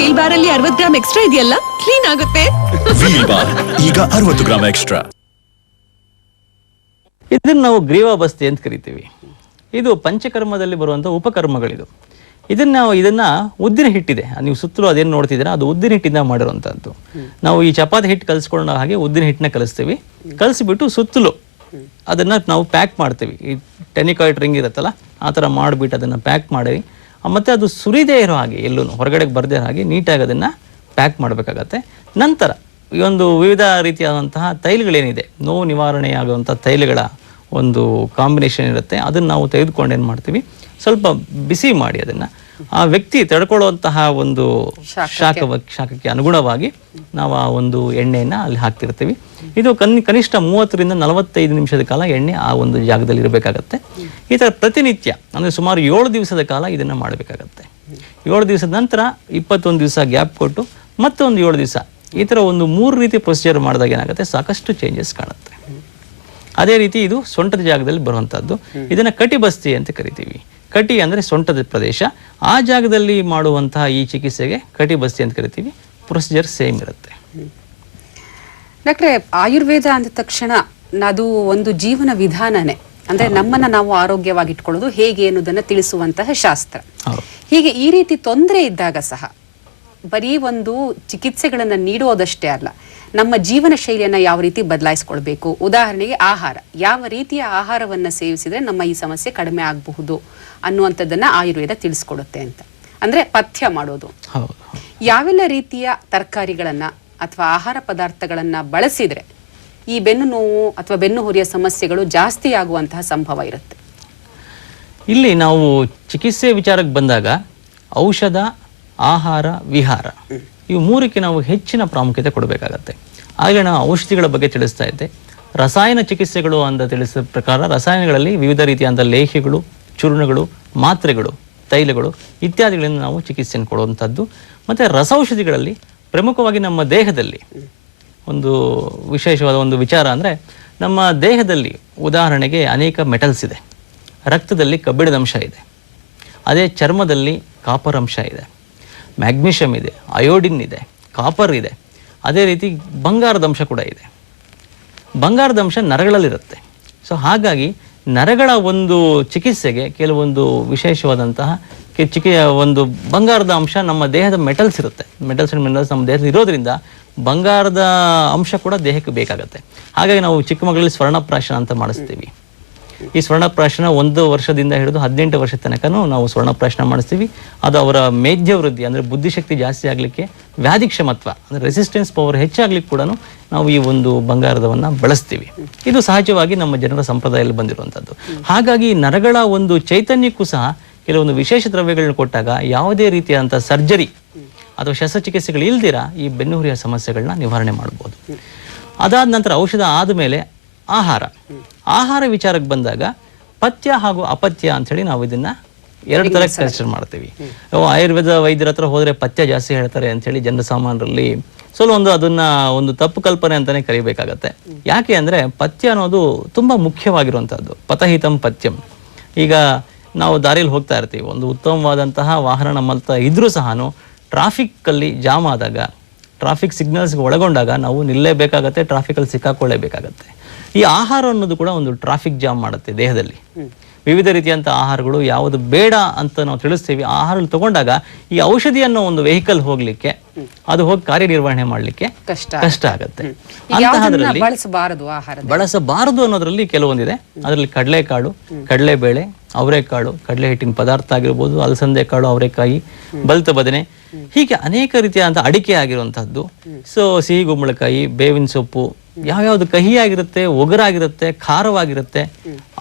ವೀಲ್ ಬಾರ್ ಅಲ್ಲಿ ಅರವತ್ ಗ್ರಾಮ್ ಎಕ್ಸ್ಟ್ರಾ ಇದೆಯಲ್ಲ? ಕ್ಲೀನ್ ಆಗುತ್ತೆ. ವೀಲ್ ಬಾರ್ ಈಗ ಅರವತ್ತು ಗ್ರಾಮ್ ಎಕ್ಸ್ಟ್ರಾ ಇದನ್ನ ನಾವು ಗ್ರೀವಾಬಸ್ತಿ ಅಂತ ಕರಿತೀವಿ. ಇದು ಪಂಚಕರ್ಮದಲ್ಲಿ ಬರುವಂಥ ಉಪಕರ್ಮಗಳಿದು. ಇದನ್ನ ನಾವು ಇದನ್ನ ಉದ್ದಿನ ಹಿಟ್ಟಿದೆ. ನೀವು ಸುತ್ತಲೂ ಅದೇನು ನೋಡ್ತಿದ್ದೀರಾ? ಅದು ಉದ್ದಿನ ಹಿಟ್ಟಿಂದ ಮಾಡಿರುವಂಥದ್ದು. ನಾವು ಈ ಚಪಾತಿ ಹಿಟ್ಟು ಕಲಿಸ್ಕೊಳ್ಳೋ ಹಾಗೆ ಉದ್ದಿನ ಹಿಟ್ಟನ್ನ ಕಲಿಸ್ತೀವಿ. ಕಲಿಸ್ಬಿಟ್ಟು ಸುತ್ತಲೂ ಅದನ್ನ ನಾವು ಪ್ಯಾಕ್ ಮಾಡ್ತೀವಿ. ಈ ಟೆನಿಕಾಯ್ಡ್ ರಿಂಗ್ ಇರುತ್ತಲ್ಲ ಆ ಥರ ಮಾಡಿಬಿಟ್ಟು ಅದನ್ನು ಪ್ಯಾಕ್ ಮಾಡಿ ಮತ್ತೆ ಅದು ಸುರಿದೇ ಇರೋ ಹಾಗೆ ಎಲ್ಲೂ ಹೊರಗಡೆಗೆ ಬರದೇ ಹಾಗೆ ನೀಟಾಗಿ ಅದನ್ನು ಪ್ಯಾಕ್ ಮಾಡಬೇಕಾಗತ್ತೆ. ನಂತರ ಈ ಒಂದು ವಿವಿಧ ರೀತಿಯಾದಂತಹ ತೈಲಗಳೇನಿದೆ, ನೋವು ನಿವಾರಣೆಯಾಗುವಂಥ ತೈಲಗಳ ಒಂದು ಕಾಂಬಿನೇಷನ್ ಇರುತ್ತೆ, ಅದನ್ನು ನಾವು ತೆಗೆದುಕೊಂಡು ಏನು ಮಾಡ್ತೀವಿ, ಸ್ವಲ್ಪ ಬಿಸಿ ಮಾಡಿ ಅದನ್ನು ಆ ವ್ಯಕ್ತಿ ತಡ್ಕೊಳ್ಳುವಂತಹ ಒಂದು ಶಾಖ ಶಾಖಕ್ಕೆ ಅನುಗುಣವಾಗಿ ನಾವು ಆ ಒಂದು ಎಣ್ಣೆಯನ್ನು ಅಲ್ಲಿ ಹಾಕ್ತಿರ್ತೀವಿ. ಇದು ಕನ್ ಕನಿಷ್ಠ ಮೂವತ್ತರಿಂದ ನಲವತ್ತೈದು ನಿಮಿಷದ ಕಾಲ ಎಣ್ಣೆ ಆ ಒಂದು ಜಾಗದಲ್ಲಿ ಇರಬೇಕಾಗತ್ತೆ. ಈ ಥರ ಪ್ರತಿನಿತ್ಯ ಅಂದರೆ ಸುಮಾರು ಏಳು ದಿವಸದ ಕಾಲ ಇದನ್ನು ಮಾಡಬೇಕಾಗತ್ತೆ. ಏಳು ದಿವಸದ ನಂತರ ಇಪ್ಪತ್ತೊಂದು ದಿವಸ ಗ್ಯಾಪ್ ಕೊಟ್ಟು ಮತ್ತೊಂದು ಏಳು ದಿವಸ ಈ ಥರ ಒಂದು ಮೂರು ರೀತಿ ಪ್ರೊಸೀಜರ್ ಮಾಡಿದಾಗ ಏನಾಗುತ್ತೆ? ಸಾಕಷ್ಟು ಚೇಂಜಸ್ ಕಾಣುತ್ತೆ. ಅದೇ ರೀತಿ ಇದು ಸೊಂಟದ ಜಾಗದಲ್ಲಿ ಬರುವಂತಹದ್ದು. ಇದನ್ನ ಕಟಿಬಸ್ತಿ ಅಂತ ಕರಿತೀವಿ. ಕಟಿ ಅಂದ್ರೆ ಸೊಂಟದ ಪ್ರದೇಶ. ಆ ಜಾಗದಲ್ಲಿ ಮಾಡುವಂತಹ ಈ ಚಿಕಿತ್ಸೆಗೆ ಕಟಿ ಬಸ್ತಿ ಅಂತ ಕರಿತೀವಿ. ಪ್ರೊಸೀಜರ್ ಸೇಮ್ ಇರುತ್ತೆ. ಡಾಕ್ಟ್ರೆ ಆಯುರ್ವೇದ ಅಂದ ತಕ್ಷಣ ಅದು ಒಂದು ಜೀವನ ವಿಧಾನನೇ. ಅಂದ್ರೆ ನಮ್ಮನ್ನ ನಾವು ಆರೋಗ್ಯವಾಗಿ ಇಟ್ಕೊಳ್ಳೋದು ಹೇಗೆ ಅನ್ನೋದನ್ನ ತಿಳಿಸುವಂತಹ ಶಾಸ್ತ್ರ. ಹೀಗೆ ಈ ರೀತಿ ತೊಂದರೆ ಇದ್ದಾಗ ಸಹ ಬರೀ ಒಂದು ಚಿಕಿತ್ಸೆಗಳನ್ನ ನೀಡೋದಷ್ಟೇ ಅಲ್ಲ ನಮ್ಮ ಜೀವನ ಶೈಲಿಯನ್ನ ಯಾವ ರೀತಿ ಬದಲಾಯಿಸ್ಕೊಳ್ಬೇಕು? ಉದಾಹರಣೆಗೆ ಆಹಾರ. ಯಾವ ರೀತಿಯ ಆಹಾರವನ್ನ ಸೇವಿಸಿದ್ರೆ ನಮ್ಮ ಈ ಸಮಸ್ಯೆ ಕಡಿಮೆ ಆಗಬಹುದು? ಅನ್ನುವಂಥದ್ದನ್ನ ಆಯುರ್ವೇದ ತಿಳಿಸ್ಕೊಡುತ್ತೆ ಅಂತ. ಅಂದ್ರೆ ಪಥ್ಯ ಮಾಡೋದು. ಯಾವೆಲ್ಲ ರೀತಿಯ ತರಕಾರಿಗಳನ್ನ ಅಥವಾ ಆಹಾರ ಪದಾರ್ಥಗಳನ್ನ ಬಳಸಿದ್ರೆ ಈ ಬೆನ್ನು ನೋವು ಅಥವಾ ಬೆನ್ನು ಹುರಿಯ ಸಮಸ್ಯೆಗಳು ಜಾಸ್ತಿ ಆಗುವಂತಹ ಸಂಭವ ಇರುತ್ತೆ. ಇಲ್ಲಿ ನಾವು ಚಿಕಿತ್ಸೆ ವಿಚಾರಕ್ಕೆ ಬಂದಾಗ ಔಷಧ ಆಹಾರ ವಿಹಾರ ಇವು ಮೂರಕ್ಕೆ ನಾವು ಹೆಚ್ಚಿನ ಪ್ರಾಮುಖ್ಯತೆ ಕೊಡಬೇಕಾಗತ್ತೆ. ಆಗಲೇ ನಾವು ಔಷಧಿಗಳ ಬಗ್ಗೆ ತಿಳಿಸ್ತಾ ಇದ್ದೆ. ರಸಾಯನ ಚಿಕಿತ್ಸೆಗಳು ಅಂತ ತಿಳಿಸಿದ ಪ್ರಕಾರ ರಸಾಯನಗಳಲ್ಲಿ ವಿವಿಧ ರೀತಿಯಾದ ಲೇಹ್ಯಗಳು ಚೂರ್ಣಗಳು ಮಾತ್ರೆಗಳು, ತೈಲಗಳು ಇತ್ಯಾದಿಗಳಿಂದ ನಾವು ಚಿಕಿತ್ಸೆಯನ್ನು ಕೊಡುವಂಥದ್ದು. ಮತ್ತು ರಸೌಷಧಿಗಳಲ್ಲಿ ಪ್ರಮುಖವಾಗಿ ನಮ್ಮ ದೇಹದಲ್ಲಿ ಒಂದು ವಿಶೇಷವಾದ ಒಂದು ವಿಚಾರ ಅಂದರೆ ನಮ್ಮ ದೇಹದಲ್ಲಿ ಉದಾಹರಣೆಗೆ ಅನೇಕ ಮೆಟಲ್ಸ್ ಇದೆ. ರಕ್ತದಲ್ಲಿ ಕಬ್ಬಿಣದ ಅಂಶ ಇದೆ. ಅದೇ ಚರ್ಮದಲ್ಲಿ ಕಾಪರ್ ಅಂಶ ಇದೆ. ಮ್ಯಾಗ್ನೀಷಿಯಮ್ ಇದೆ, ಅಯೋಡಿನ್ ಇದೆ, ಕಾಪರ್ ಇದೆ. ಅದೇ ರೀತಿ ಬಂಗಾರದ ಅಂಶ ಕೂಡ ಇದೆ. ಬಂಗಾರದ ಅಂಶ ನರಗಳಲ್ಲಿರುತ್ತೆ. ಸೊ ಹಾಗಾಗಿ ನರಗಳ ಒಂದು ಚಿಕಿತ್ಸೆಗೆ ಕೆಲವೊಂದು ವಿಶೇಷವಾದಂತಹ ಚಿಕಿ ಒಂದು ಬಂಗಾರದ ಅಂಶ ನಮ್ಮ ದೇಹದ ಮೆಟಲ್ಸ್ ಇರುತ್ತೆ. ಮೆಟಲ್ಸ್ ಅಂಡ್ ಮಿನರಲ್ಸ್ ನಮ್ಮ ದೇಹದಲ್ಲಿ ಇರೋದ್ರಿಂದ ಬಂಗಾರದ ಅಂಶ ಕೂಡ ದೇಹಕ್ಕೆ ಬೇಕಾಗುತ್ತೆ. ಹಾಗಾಗಿ ನಾವು ಚಿಕ್ಕ ಮಕ್ಕಳಲ್ಲಿ ಸ್ವರ್ಣಪ್ರಾಶನ ಅಂತ ಮಾಡಿಸ್ತೀವಿ. ಈ ಸ್ವರ್ಣಪ್ರಾಶನ ಒಂದು ವರ್ಷದಿಂದ ಹಿಡಿದು ಹದಿನೆಂಟು ವರ್ಷ ತನಕನೂ ನಾವು ಸ್ವರ್ಣಪ್ರಾಶನ ಮಾಡಿಸ್ತೀವಿ. ಅದು ಅವರ ಮೇಧ್ಯ ವೃದ್ಧಿ, ಅಂದರೆ ಬುದ್ಧಿಶಕ್ತಿ ಜಾಸ್ತಿ ಆಗಲಿಕ್ಕೆ ವ್ಯಾಧಿ ಕ್ಷಮತ್ವ ಅಂದರೆ ರೆಸಿಸ್ಟೆನ್ಸ್ ಪವರ್ ಹೆಚ್ಚಾಗ್ಲಿಕ್ಕೆ ಕೂಡ ನಾವು ಈ ಒಂದು ಬಂಗಾರದವನ್ನ ಬಳಸ್ತೀವಿ. ಇದು ಸಹಜವಾಗಿ ನಮ್ಮ ಜನರ ಸಂಪ್ರದಾಯದಲ್ಲಿ ಬಂದಿರುವಂಥದ್ದು ಹಾಗಾಗಿ ನರಗಳ ಒಂದು ಚೈತನ್ಯಕ್ಕೂ ಸಹ ಕೆಲವೊಂದು ವಿಶೇಷ ದ್ರವ್ಯಗಳನ್ನ ಕೊಟ್ಟಾಗ ಯಾವುದೇ ರೀತಿಯಾದಂಥ ಸರ್ಜರಿ ಅಥವಾ ಶಸ್ತ್ರಚಿಕಿತ್ಸೆಗಳು ಇಲ್ದಿರ ಈ ಬೆನ್ನುಹುರಿಯ ಸಮಸ್ಯೆಗಳನ್ನ ನಿವಾರಣೆ ಮಾಡ್ಬೋದು. ಅದಾದ ನಂತರ ಔಷಧ ಆದಮೇಲೆ ಆಹಾರ. ಆಹಾರ ವಿಚಾರಕ್ಕೆ ಬಂದಾಗ ಪಥ್ಯ ಹಾಗೂ ಅಪಥ್ಯ ಅಂತೇಳಿ ನಾವು ಇದನ್ನ ಎರಡು ತರ ಕನ್ಸಿಡರ್ ಮಾಡ್ತೀವಿ. ಆಯುರ್ವೇದ ವೈದ್ಯರ ಹತ್ರ ಹೋದ್ರೆ ಪಥ್ಯ ಜಾಸ್ತಿ ಹೇಳ್ತಾರೆ ಅಂತೇಳಿ ಜನಸಾಮಾನ್ಯರಲ್ಲಿ ಸ್ವಲ್ಪ ಒಂದು ಅದನ್ನ ಒಂದು ತಪ್ಪು ಕಲ್ಪನೆ ಅಂತಾನೆ ಕರಿಬೇಕಾಗತ್ತೆ. ಯಾಕೆ ಅಂದರೆ ಪಥ್ಯ ಅನ್ನೋದು ತುಂಬಾ ಮುಖ್ಯವಾಗಿರುವಂಥದ್ದು. ಪಥಹಿತಂ ಪಥ್ಯಂ. ಈಗ ನಾವು ದಾರಿಯಲ್ಲಿ ಹೋಗ್ತಾ ಇರ್ತೀವಿ. ಒಂದು ಉತ್ತಮವಾದಂತಹ ವಾಹನ ನಮ್ಮಲ್ತ ಇದ್ರೂ ಸಹ ಟ್ರಾಫಿಕ್ ಅಲ್ಲಿ ಜಾಮ್ ಆದಾಗ ಟ್ರಾಫಿಕ್ ಸಿಗ್ನಲ್ಸ್ಗೆ ಒಳಗೊಂಡಾಗ ನಾವು ನಿಲ್ಲೇಬೇಕಾಗತ್ತೆ ಟ್ರಾಫಿಕಲ್ಲಿ ಸಿಕ್ಕಾಕೊಳ್ಳೇಬೇಕಾಗತ್ತೆ. ಈ ಆಹಾರ ಅನ್ನೋದು ಕೂಡ ಒಂದು ಟ್ರಾಫಿಕ್ ಜಾಮ್ ಮಾಡುತ್ತೆ ದೇಹದಲ್ಲಿ. ವಿವಿಧ ರೀತಿಯಂತ ಆಹಾರಗಳು ಯಾವುದು ಬೇಡ ಅಂತ ನಾವು ತಿಳಿಸ್ತೀವಿ ಆಹಾರ ತಗೊಂಡಾಗ ಈ ಔಷಧಿ ಅನ್ನೋ ಒಂದು ವೆಹಿಕಲ್ ಹೋಗ್ಲಿಕ್ಕೆ ಅದು ಹೋಗಿ ಕಾರ್ಯನಿರ್ವಹಣೆ ಮಾಡಲಿಕ್ಕೆ ಕಷ್ಟ ಕಷ್ಟ ಆಗತ್ತೆ. ಅಂತಹದ್ರಲ್ಲಿ ಬಳಸಬಾರದು ಅನ್ನೋದ್ರಲ್ಲಿ ಕೆಲವೊಂದಿದೆ. ಅದರಲ್ಲಿ ಕಡಲೆಕಾಳು ಕಡಲೆಬೇಳೆ ಅವರೆಕಾಳು ಕಡಲೆ ಹಿಟ್ಟಿನ ಪದಾರ್ಥ ಆಗಿರ್ಬೋದು ಅಲಸಂದೆ ಕಾಳು ಅವರೆಕಾಯಿ ಬಲ್ತ ಬದನೆ. ಹೀಗೆ ಅನೇಕ ರೀತಿಯಾದಂಥ ಅಡಿಕೆ ಆಗಿರುವಂತಹದ್ದು ಸೊ ಸಿಹಿ ಗುಂಬಳಕಾಯಿ ಬೇವಿನ ಸೊಪ್ಪು ಯಾವ್ಯಾವ್ದು ಕಹಿಯಾಗಿರುತ್ತೆ ಒಗರಾಗಿರುತ್ತೆ ಖಾರವಾಗಿರುತ್ತೆ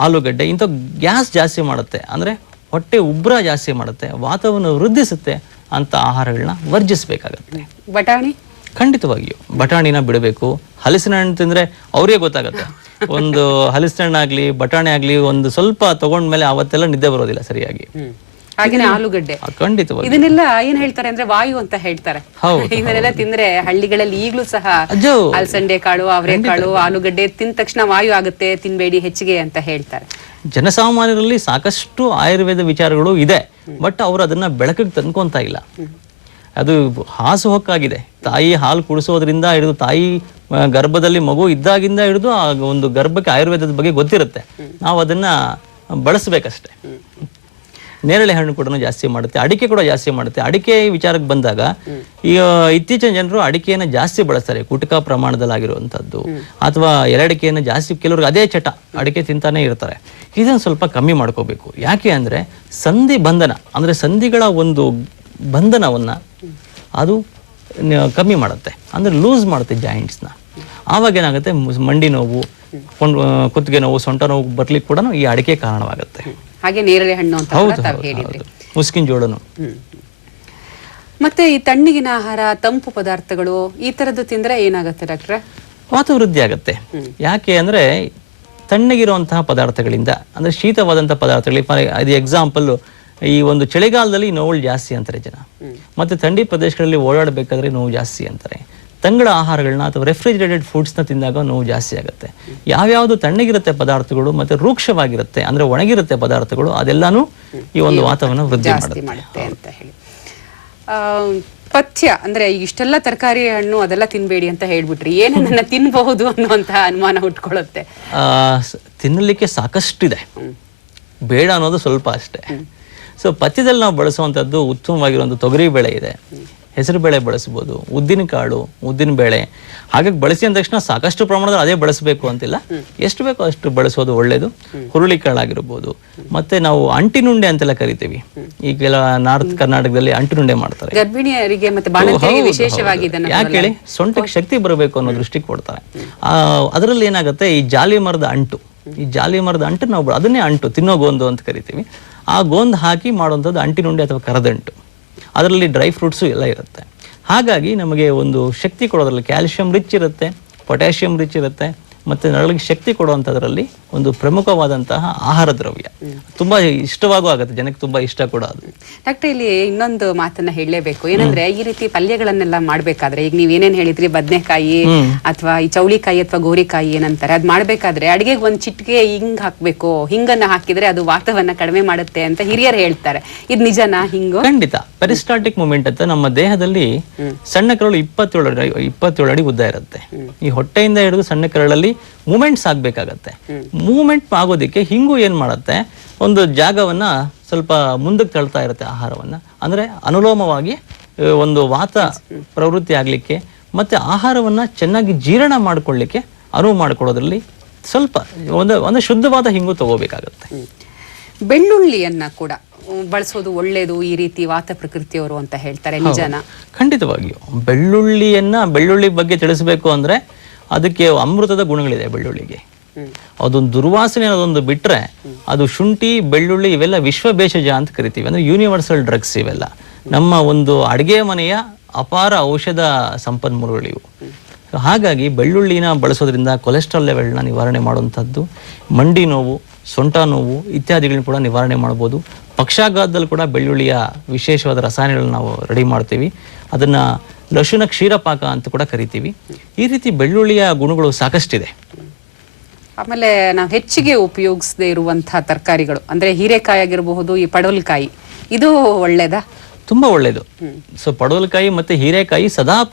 ಆಲೂಗಡ್ಡೆ ಇಂಥ ಗ್ಯಾಸ್ ಜಾಸ್ತಿ ಮಾಡುತ್ತೆ. ಅಂದ್ರೆ ಹೊಟ್ಟೆ ಉಬ್ರ ಜಾಸ್ತಿ ಮಾಡುತ್ತೆ ವಾತವನ್ನು ವೃದ್ಧಿಸುತ್ತೆ. ಅಂತ ಆಹಾರಗಳನ್ನ ವರ್ಜಿಸಬೇಕಾಗತ್ತೆ. ಬಟಾಣಿ? ಖಂಡಿತವಾಗಿಯೂ. ಬಟಾಣಿನ ಬಿಡಬೇಕು. ಹಲಸಿನ ಹಣ್ಣು ತಿಂದ್ರೆ ಅವ್ರಿಗೆ ಗೊತ್ತಾಗತ್ತೆ. <laughs> ಒಂದು ಹಲಸಿನ ಹಣ್ಣಾಗ್ಲಿ ಬಟಾಣಿ ಆಗ್ಲಿ ಒಂದು ಸ್ವಲ್ಪ ತಗೊಂಡ್ಮೇಲೆ ಅವತ್ತೆಲ್ಲ ನಿದ್ದೆ ಬರೋದಿಲ್ಲ ಸರಿಯಾಗಿ. ಹಾಗೇನೆ ಆಲೂಗಡ್ಡೆ. ಆ, ಖಂಡಿತವಾಗಿ ಇದನ್ನೆಲ್ಲ ಏನ್ ಹೇಳ್ತಾರೆ ಅಂದ್ರೆ ವಾಯು ಅಂತ ಹೇಳ್ತಾರೆ. <laughs> ಇದನ್ನೆಲ್ಲ ತಿಂದ್ರೆ ಹಳ್ಳಿಗಳಲ್ಲಿ ಈಗಲೂ ಸಹ. ಅಲಸಂಡೆ ಕಾಳು ಅವರೆಕಾಳು ಆಲೂಗಡ್ಡೆ ತಿಂದ ತಕ್ಷಣ ವಾಯು ಆಗುತ್ತೆ ತಿನ್ಬೇಡಿ ಹೆಚ್ಚಿಗೆ ಅಂತ ಹೇಳ್ತಾರೆ. ಜನಸಾಮಾನ್ಯರಲ್ಲಿ ಸಾಕಷ್ಟು ಆಯುರ್ವೇದ ವಿಚಾರಗಳು ಇದೆ ಬಟ್ ಅವರು ಅದನ್ನ ಬೆಳಕಿಗೆ ತಂದ್ಕೊಂತ ಇಲ್ಲ. ಅದು ಹಾಸು ಹೊಕ್ಕಾಗಿದೆ. ತಾಯಿ ಹಾಲು ಕುಡಿಸೋದ್ರಿಂದ ಹಿಡಿದು ತಾಯಿ ಗರ್ಭದಲ್ಲಿ ಮಗು ಇದ್ದಾಗಿಂದ ಹಿಡಿದು ಆ ಒಂದು ಗರ್ಭಕ್ಕೆ ಆಯುರ್ವೇದದ ಬಗ್ಗೆ ಗೊತ್ತಿರುತ್ತೆ. ನಾವು ಅದನ್ನ ಬಳಸ್ಬೇಕಷ್ಟೇ. ನೇರಳೆ ಹಣ್ಣು ಕೂಡ ಜಾಸ್ತಿ ಮಾಡುತ್ತೆ ಅಡಿಕೆ ಕೂಡ ಜಾಸ್ತಿ ಮಾಡುತ್ತೆ. ಅಡಿಕೆ ವಿಚಾರಕ್ಕೆ ಬಂದಾಗ ಈ ಇತ್ತೀಚಿನ ಜನರು ಅಡಿಕೆಯನ್ನು ಜಾಸ್ತಿ ಬಳಸ್ತಾರೆ ಕುಟುಕ ಪ್ರಮಾಣದಲ್ಲಿ ಆಗಿರುವಂತದ್ದು ಅಥವಾ ಎರಡಕೆಯನ್ನು ಜಾಸ್ತಿ ಕೆಲವ್ರಿಗೆ ಅದೇ ಚಟ ಅಡಿಕೆ ತಿಂತಾನೆ ಇರ್ತಾರೆ. ಇದನ್ನು ಸ್ವಲ್ಪ ಕಮ್ಮಿ ಮಾಡ್ಕೋಬೇಕು. ಯಾಕೆ ಅಂದ್ರೆ ಸಂಧಿ ಬಂಧನ ಅಂದ್ರೆ ಸಂಧಿಗಳ ಒಂದು ಬಂಧನವನ್ನ ಅದು ಕಮ್ಮಿ ಮಾಡುತ್ತೆ. ಅಂದ್ರೆ ಲೂಸ್ ಮಾಡುತ್ತೆ ಜಾಯಿಂಟ್ಸ್ನ. ಆವಾಗ ಏನಾಗುತ್ತೆ ಮಂಡಿ ನೋವು ಕೊಂಡ್- ಕುತ್ತಿಗೆ ನೋವು ಸೊಂಟ ನೋವು ಬರ್ಲಿಕ್ಕೆ ಕೂಡ ಈ ಅಡಿಕೆ ಕಾರಣವಾಗುತ್ತೆ. ಹಾಗೆ ನೇರಳೆ ಹಣ್ಣು ಅಂತ ತಾವು ಹೇಳಿದ್ರಿ. ಮುಸ್ಕಿನ್ ಜೋಳನು. ಮತ್ತೆ ಈ ತಣ್ಣಗಿನ ಆಹಾರ ತಂಪು ಪದಾರ್ಥಗಳು ಈ ತರದ್ದು ತಿಂದ್ರೆ ಏನಾಗುತ್ತೆ ಡಾಕ್ಟ್ರೆ? ವಾತವೃದ್ಧಿ ಆಗುತ್ತೆ. ಯಾಕೆ ಅಂದ್ರೆ ತಣ್ಣಗಿರುವಂತಹ ಪದಾರ್ಥಗಳಿಂದ ಅಂದ್ರೆ ಶೀತವಾದಂತಹ ಪದಾರ್ಥಗಳಿಗೆ ಫಾರ್ ಅದು ಎಕ್ಸಾಂಪಲ್ ಈ ಒಂದು ಚಳಿಗಾಲದಲ್ಲಿ ನೋವು ಜಾಸ್ತಿ ಅಂತಾರೆ ಜನ. ಮತ್ತೆ ಥಂಡಿ ಪ್ರದೇಶಗಳಲ್ಲಿ ಓಡಾಡಬೇಕಾದ್ರೆ ನೋವು ಜಾಸ್ತಿ ಅಂತಾರೆ. ತಂಗಳ ಆಹಾರಗಳನ್ನ ಅಥವಾ ರೆಫ್ರಿಜರೇಟೆಡ್ ಫುಡ್ಸ್ನ ತಿಂದಾಗ ನೋವು ಜಾಸ್ತಿ ಆಗುತ್ತೆ. ಯಾವ್ಯಾವುದು ತಣ್ಣಗಿರುತ್ತೆ ಪದಾರ್ಥಗಳು ಮತ್ತೆ ರೂಕ್ಷವಾಗಿರುತ್ತೆ ಅಂದ್ರೆ ಒಣಗಿರುತ್ತೆ ಪದಾರ್ಥಗಳು ಅದೆಲ್ಲಾನು ಈ ಒಂದು ವಾತಾವರಣ ವೃದ್ಧಿ ಮಾಡುತ್ತೆ. ಅಂತ ಹೇಳಿ. ಪಥ್ಯ ಅಂದ್ರೆ ಇಷ್ಟೆಲ್ಲ ತರಕಾರಿ ಹಣ್ಣು ಅದೆಲ್ಲ ತಿನ್ಬೇಡಿ ಅಂತ ಹೇಳ್ಬಿಟ್ರಿ. ಏನನ್ನ <laughs> ತಿನ್ಬಹುದು ಅನ್ನುವಂತಹ ಅನುಮಾನ ಹುಟ್ಕೊಳ್ಳುತ್ತೆ. ತಿನ್ನಲಿಕ್ಕೆ ಸಾಕಷ್ಟಿದೆ. ಬೇಡ ಅನ್ನೋದು ಸ್ವಲ್ಪ ಅಷ್ಟೇ. ಸೊ ಪಥ್ಯದಲ್ಲಿ ನಾವು ಬಳಸುವಂಥದ್ದು ಉತ್ತಮವಾಗಿರುವಂಥ ತೊಗರಿ ಬೆಳೆ ಇದೆ. ಹೆಸರು ಬೇಳೆ ಬಳಸ್ಬೋದು ಉದ್ದಿನ ಕಾಳು ಉದ್ದಿನ ಬೇಳೆ. ಹಾಗಾಗಿ ಬಳಸಿ ಅಂದ ತಕ್ಷಣ ಸಾಕಷ್ಟು ಪ್ರಮಾಣದಲ್ಲಿ ಅದೇ ಬಳಸಬೇಕು ಅಂತಿಲ್ಲ. ಎಷ್ಟು ಬೇಕೋ ಅಷ್ಟು ಬಳಸೋದು ಒಳ್ಳೇದು. ಹುರುಳಿಕಾಳಾಗಿರ್ಬೋದು ಮತ್ತೆ ನಾವು ಅಂಟಿನುಂಡೆ ಅಂತೆಲ್ಲ ಕರಿತೀವಿ. ಈಗೆಲ್ಲ ನಾರ್ತ್ ಕರ್ನಾಟಕದಲ್ಲಿ ಅಂಟಿನುಂಡೆ ಮಾಡ್ತಾರೆ. ಗರ್ಭಿಣಿಯರಿಗೆ ಮತ್ತೆ. ಯಾಕೆ ಹೇಳಿ? ಸೊಂಟಕ್ಕೆ ಶಕ್ತಿ ಬರಬೇಕು ಅನ್ನೋ ದೃಷ್ಟಿ ಕೊಡ್ತಾರೆ ಆ ಅದರಲ್ಲಿ ಏನಾಗುತ್ತೆ? ಈ ಜಾಲಿ ಮರದ ಅಂಟು. ಈ ಜಾಲಿ ಮರದ ಅಂಟು ನಾವು ಅದನ್ನೇ ಅಂಟು ತಿನ್ನೋ ಗೋಂದು ಅಂತ ಕರಿತೀವಿ. ಆ ಗೋಂದು ಹಾಕಿ ಮಾಡುವಂಥದ್ದು ಅಂಟಿನುಂಡೆ ಅಥವಾ ಕರದಂಟು. ಅದರಲ್ಲಿ ಡ್ರೈ ಫ್ರೂಟ್ಸು ಎಲ್ಲ ಇರುತ್ತೆ. ಹಾಗಾಗಿ ನಮಗೆ ಒಂದು ಶಕ್ತಿ ಕೊಡೋದ್ರಲ್ಲಿ ಕ್ಯಾಲ್ಸಿಯಂ ರಿಚ್ ಇರುತ್ತೆ, ಪೊಟ್ಯಾಷಿಯಂ ರಿಚ್ ಇರುತ್ತೆ ಮತ್ತೆ ನರಳಿಗೆ ಶಕ್ತಿ ಕೊಡುವಂಥದ್ರಲ್ಲಿ ಒಂದು ಪ್ರಮುಖವಾದಂತಹ ಆಹಾರ ದ್ರವ್ಯ. ತುಂಬಾ ಇಷ್ಟವಾಗೂ ಆಗುತ್ತೆ ಜನಕ್ಕೆ ತುಂಬಾ ಇಷ್ಟ ಕೂಡ ಅದು. ಡಾಕ್ಟರ್ ಇಲ್ಲಿ ಇನ್ನೊಂದು ಮಾತನ್ನ ಹೇಳಲೇಬೇಕು. ಏನಂದ್ರೆ ಈ ರೀತಿ ಪಲ್ಯಗಳನ್ನೆಲ್ಲ ಮಾಡ್ಬೇಕಾದ್ರೆ ಈಗ ನೀವ್ ಏನೇನ್ ಹೇಳಿದ್ರಿ ಬದನೆಕಾಯಿ ಅಥವಾ ಈ ಚೌಳಿಕಾಯಿ ಅಥವಾ ಗೋರಿಕಾಯಿ ಏನಂತಾರೆ ಅದ್ ಮಾಡ್ಬೇಕಾದ್ರೆ ಅಡಿಗೆಗೆ ಒಂದ್ ಚಿಟ್ಕೆ ಹಿಂಗ್ ಹಾಕ್ಬೇಕು. ಹಿಂಗನ್ನ ಹಾಕಿದ್ರೆ ಅದು ವಾತವನ್ನ ಕಡಿಮೆ ಮಾಡುತ್ತೆ ಅಂತ ಹಿರಿಯರು ಹೇಳ್ತಾರೆ. ಇದ್ ನಿಜನಾ ಹಿಂಗು? ಖಂಡಿತ. ಪೆರಿಸ್ಟಾಟಿಕ್ ಮೂಮೆಂಟ್ ಅಂತ ನಮ್ಮ ದೇಹದಲ್ಲಿ ಸಣ್ಣ ಕರಳು ಇಪ್ಪತ್ತೇಳು ಇಪ್ಪತ್ತೇಳು ಅಡಿ ಉದ್ದ ಇರುತ್ತೆ. ಈ ಹೊಟ್ಟೆಯಿಂದ ಹಿಡಿದು ಸಣ್ಣ ಕರಳಲ್ಲಿ ಮೂಮೆಂಟ್ಸ್ ಆಗ್ಬೇಕಾಗತ್ತೆ. ಮೂಮೆಂಟ್ ಆಗೋದಕ್ಕೆ ಹಿಂಗು ಏನ್ ಮಾಡುತ್ತೆ? ಒಂದು ಜಾಗವನ್ನ ಸ್ವಲ್ಪ ಮುಂದಕ್ಕೆ ತಳ್ತಾ ಇರುತ್ತೆ ಆಹಾರವನ್ನ. ಅಂದ್ರೆ ಅನುಲೋಮವಾಗಿ ಒಂದು ವಾತ ಪ್ರವೃತ್ತಿ ಆಗ್ಲಿಕ್ಕೆ ಮತ್ತೆ ಆಹಾರವನ್ನ ಚೆನ್ನಾಗಿ ಜೀರ್ಣ ಮಾಡ್ಕೊಳ್ಳಿಕ್ಕೆ ಅನುವು ಮಾಡ್ಕೊಳ್ಳೋದ್ರಲ್ಲಿ ಸ್ವಲ್ಪ ಒಂದು ಒಂದು ಶುದ್ಧವಾದ ಹಿಂಗು ತಗೋಬೇಕಾಗತ್ತೆ. ಬೆಳ್ಳುಳ್ಳಿಯನ್ನ ಕೂಡ ಬಳಸೋದು ಒಳ್ಳೇದು ಈ ರೀತಿ ವಾತ ಪ್ರಕೃತಿಯವರು ಅಂತ ಹೇಳ್ತಾರೆ ನಿಜಾನ? ಖಂಡಿತವಾಗಿಯೂ. ಬೆಳ್ಳುಳ್ಳಿಯನ್ನ ಬೆಳ್ಳುಳ್ಳಿ ಬಗ್ಗೆ ತಿಳಿಸ್ಬೇಕು ಅಂದ್ರೆ ಅದಕ್ಕೆ ಅಮೃತದ ಗುಣಗಳಿದೆ ಬೆಳ್ಳುಳ್ಳಿಗೆ. ಅದೊಂದು ದುರ್ವಾಸನೆ ಅನ್ನೋದೊಂದು ಬಿಟ್ರೆ ಅದು ಶುಂಠಿ ಬೆಳ್ಳುಳ್ಳಿ ಇವೆಲ್ಲ ವಿಶ್ವ ಭೇಷಜ ಅಂತ ಕರಿತೀವಿ. ಅಂದ್ರೆ ಯೂನಿವರ್ಸಲ್ ಡ್ರಗ್ಸ್ ಇವೆಲ್ಲ. ನಮ್ಮ ಒಂದು ಅಡಿಗೆ ಮನೆಯ ಅಪಾರ ಔಷಧ ಸಂಪನ್ಮೂಲಗಳು ಇವು ಹಾಗಾಗಿ ಬೆಳ್ಳುಳ್ಳಿನ ಬಳಸೋದ್ರಿಂದ ಕೊಲೆಸ್ಟ್ರಾಲ್ ಲೆವೆಲ್ನ ನಿವಾರಣೆ ಮಾಡುವಂಥದ್ದು ಮಂಡಿ ನೋವು ಸೊಂಟ ನೋವು ಇತ್ಯಾದಿಗಳನ್ನ ಕೂಡ ನಿವಾರಣೆ ಮಾಡ್ಬೋದು. ಪಕ್ಷಾಘಾತದಲ್ಲಿ ಕೂಡ ಬೆಳ್ಳುಳ್ಳಿಯ ವಿಶೇಷವಾದ ರಸಾಯನಗಳನ್ನ ನಾವು ರೆಡಿ ಮಾಡ್ತೀವಿ. ಅದನ್ನ ಲಶುನ ಕ್ಷೀರಪಾಕ ಅಂತ ಕೂಡ ಕರಿತೀವಿ. ಈ ರೀತಿ ಬೆಳ್ಳುಳ್ಳಿಯ ಗುಣಗಳು ಸಾಕಷ್ಟಿದೆ. ಆಮೇಲೆ ನಾವು ಹೆಚ್ಚಿಗೆ ಉಪಯೋಗಿಸದೇ ಇರುವಂತಹ ತರಕಾರಿಗಳು ಅಂದ್ರೆ ಹೀರೆಕಾಯಿ ಆಗಿರಬಹುದು ಈ ಪಡವಲಕಾಯಿ ಇದು ಒಳ್ಳೇದಾ? ತುಂಬಾ ಒಳ್ಳೇದು. ಸೊ ಪಡವಲಕಾಯಿ ಮತ್ತೆ ಹೀರೆಕಾಯಿ ಸದಾ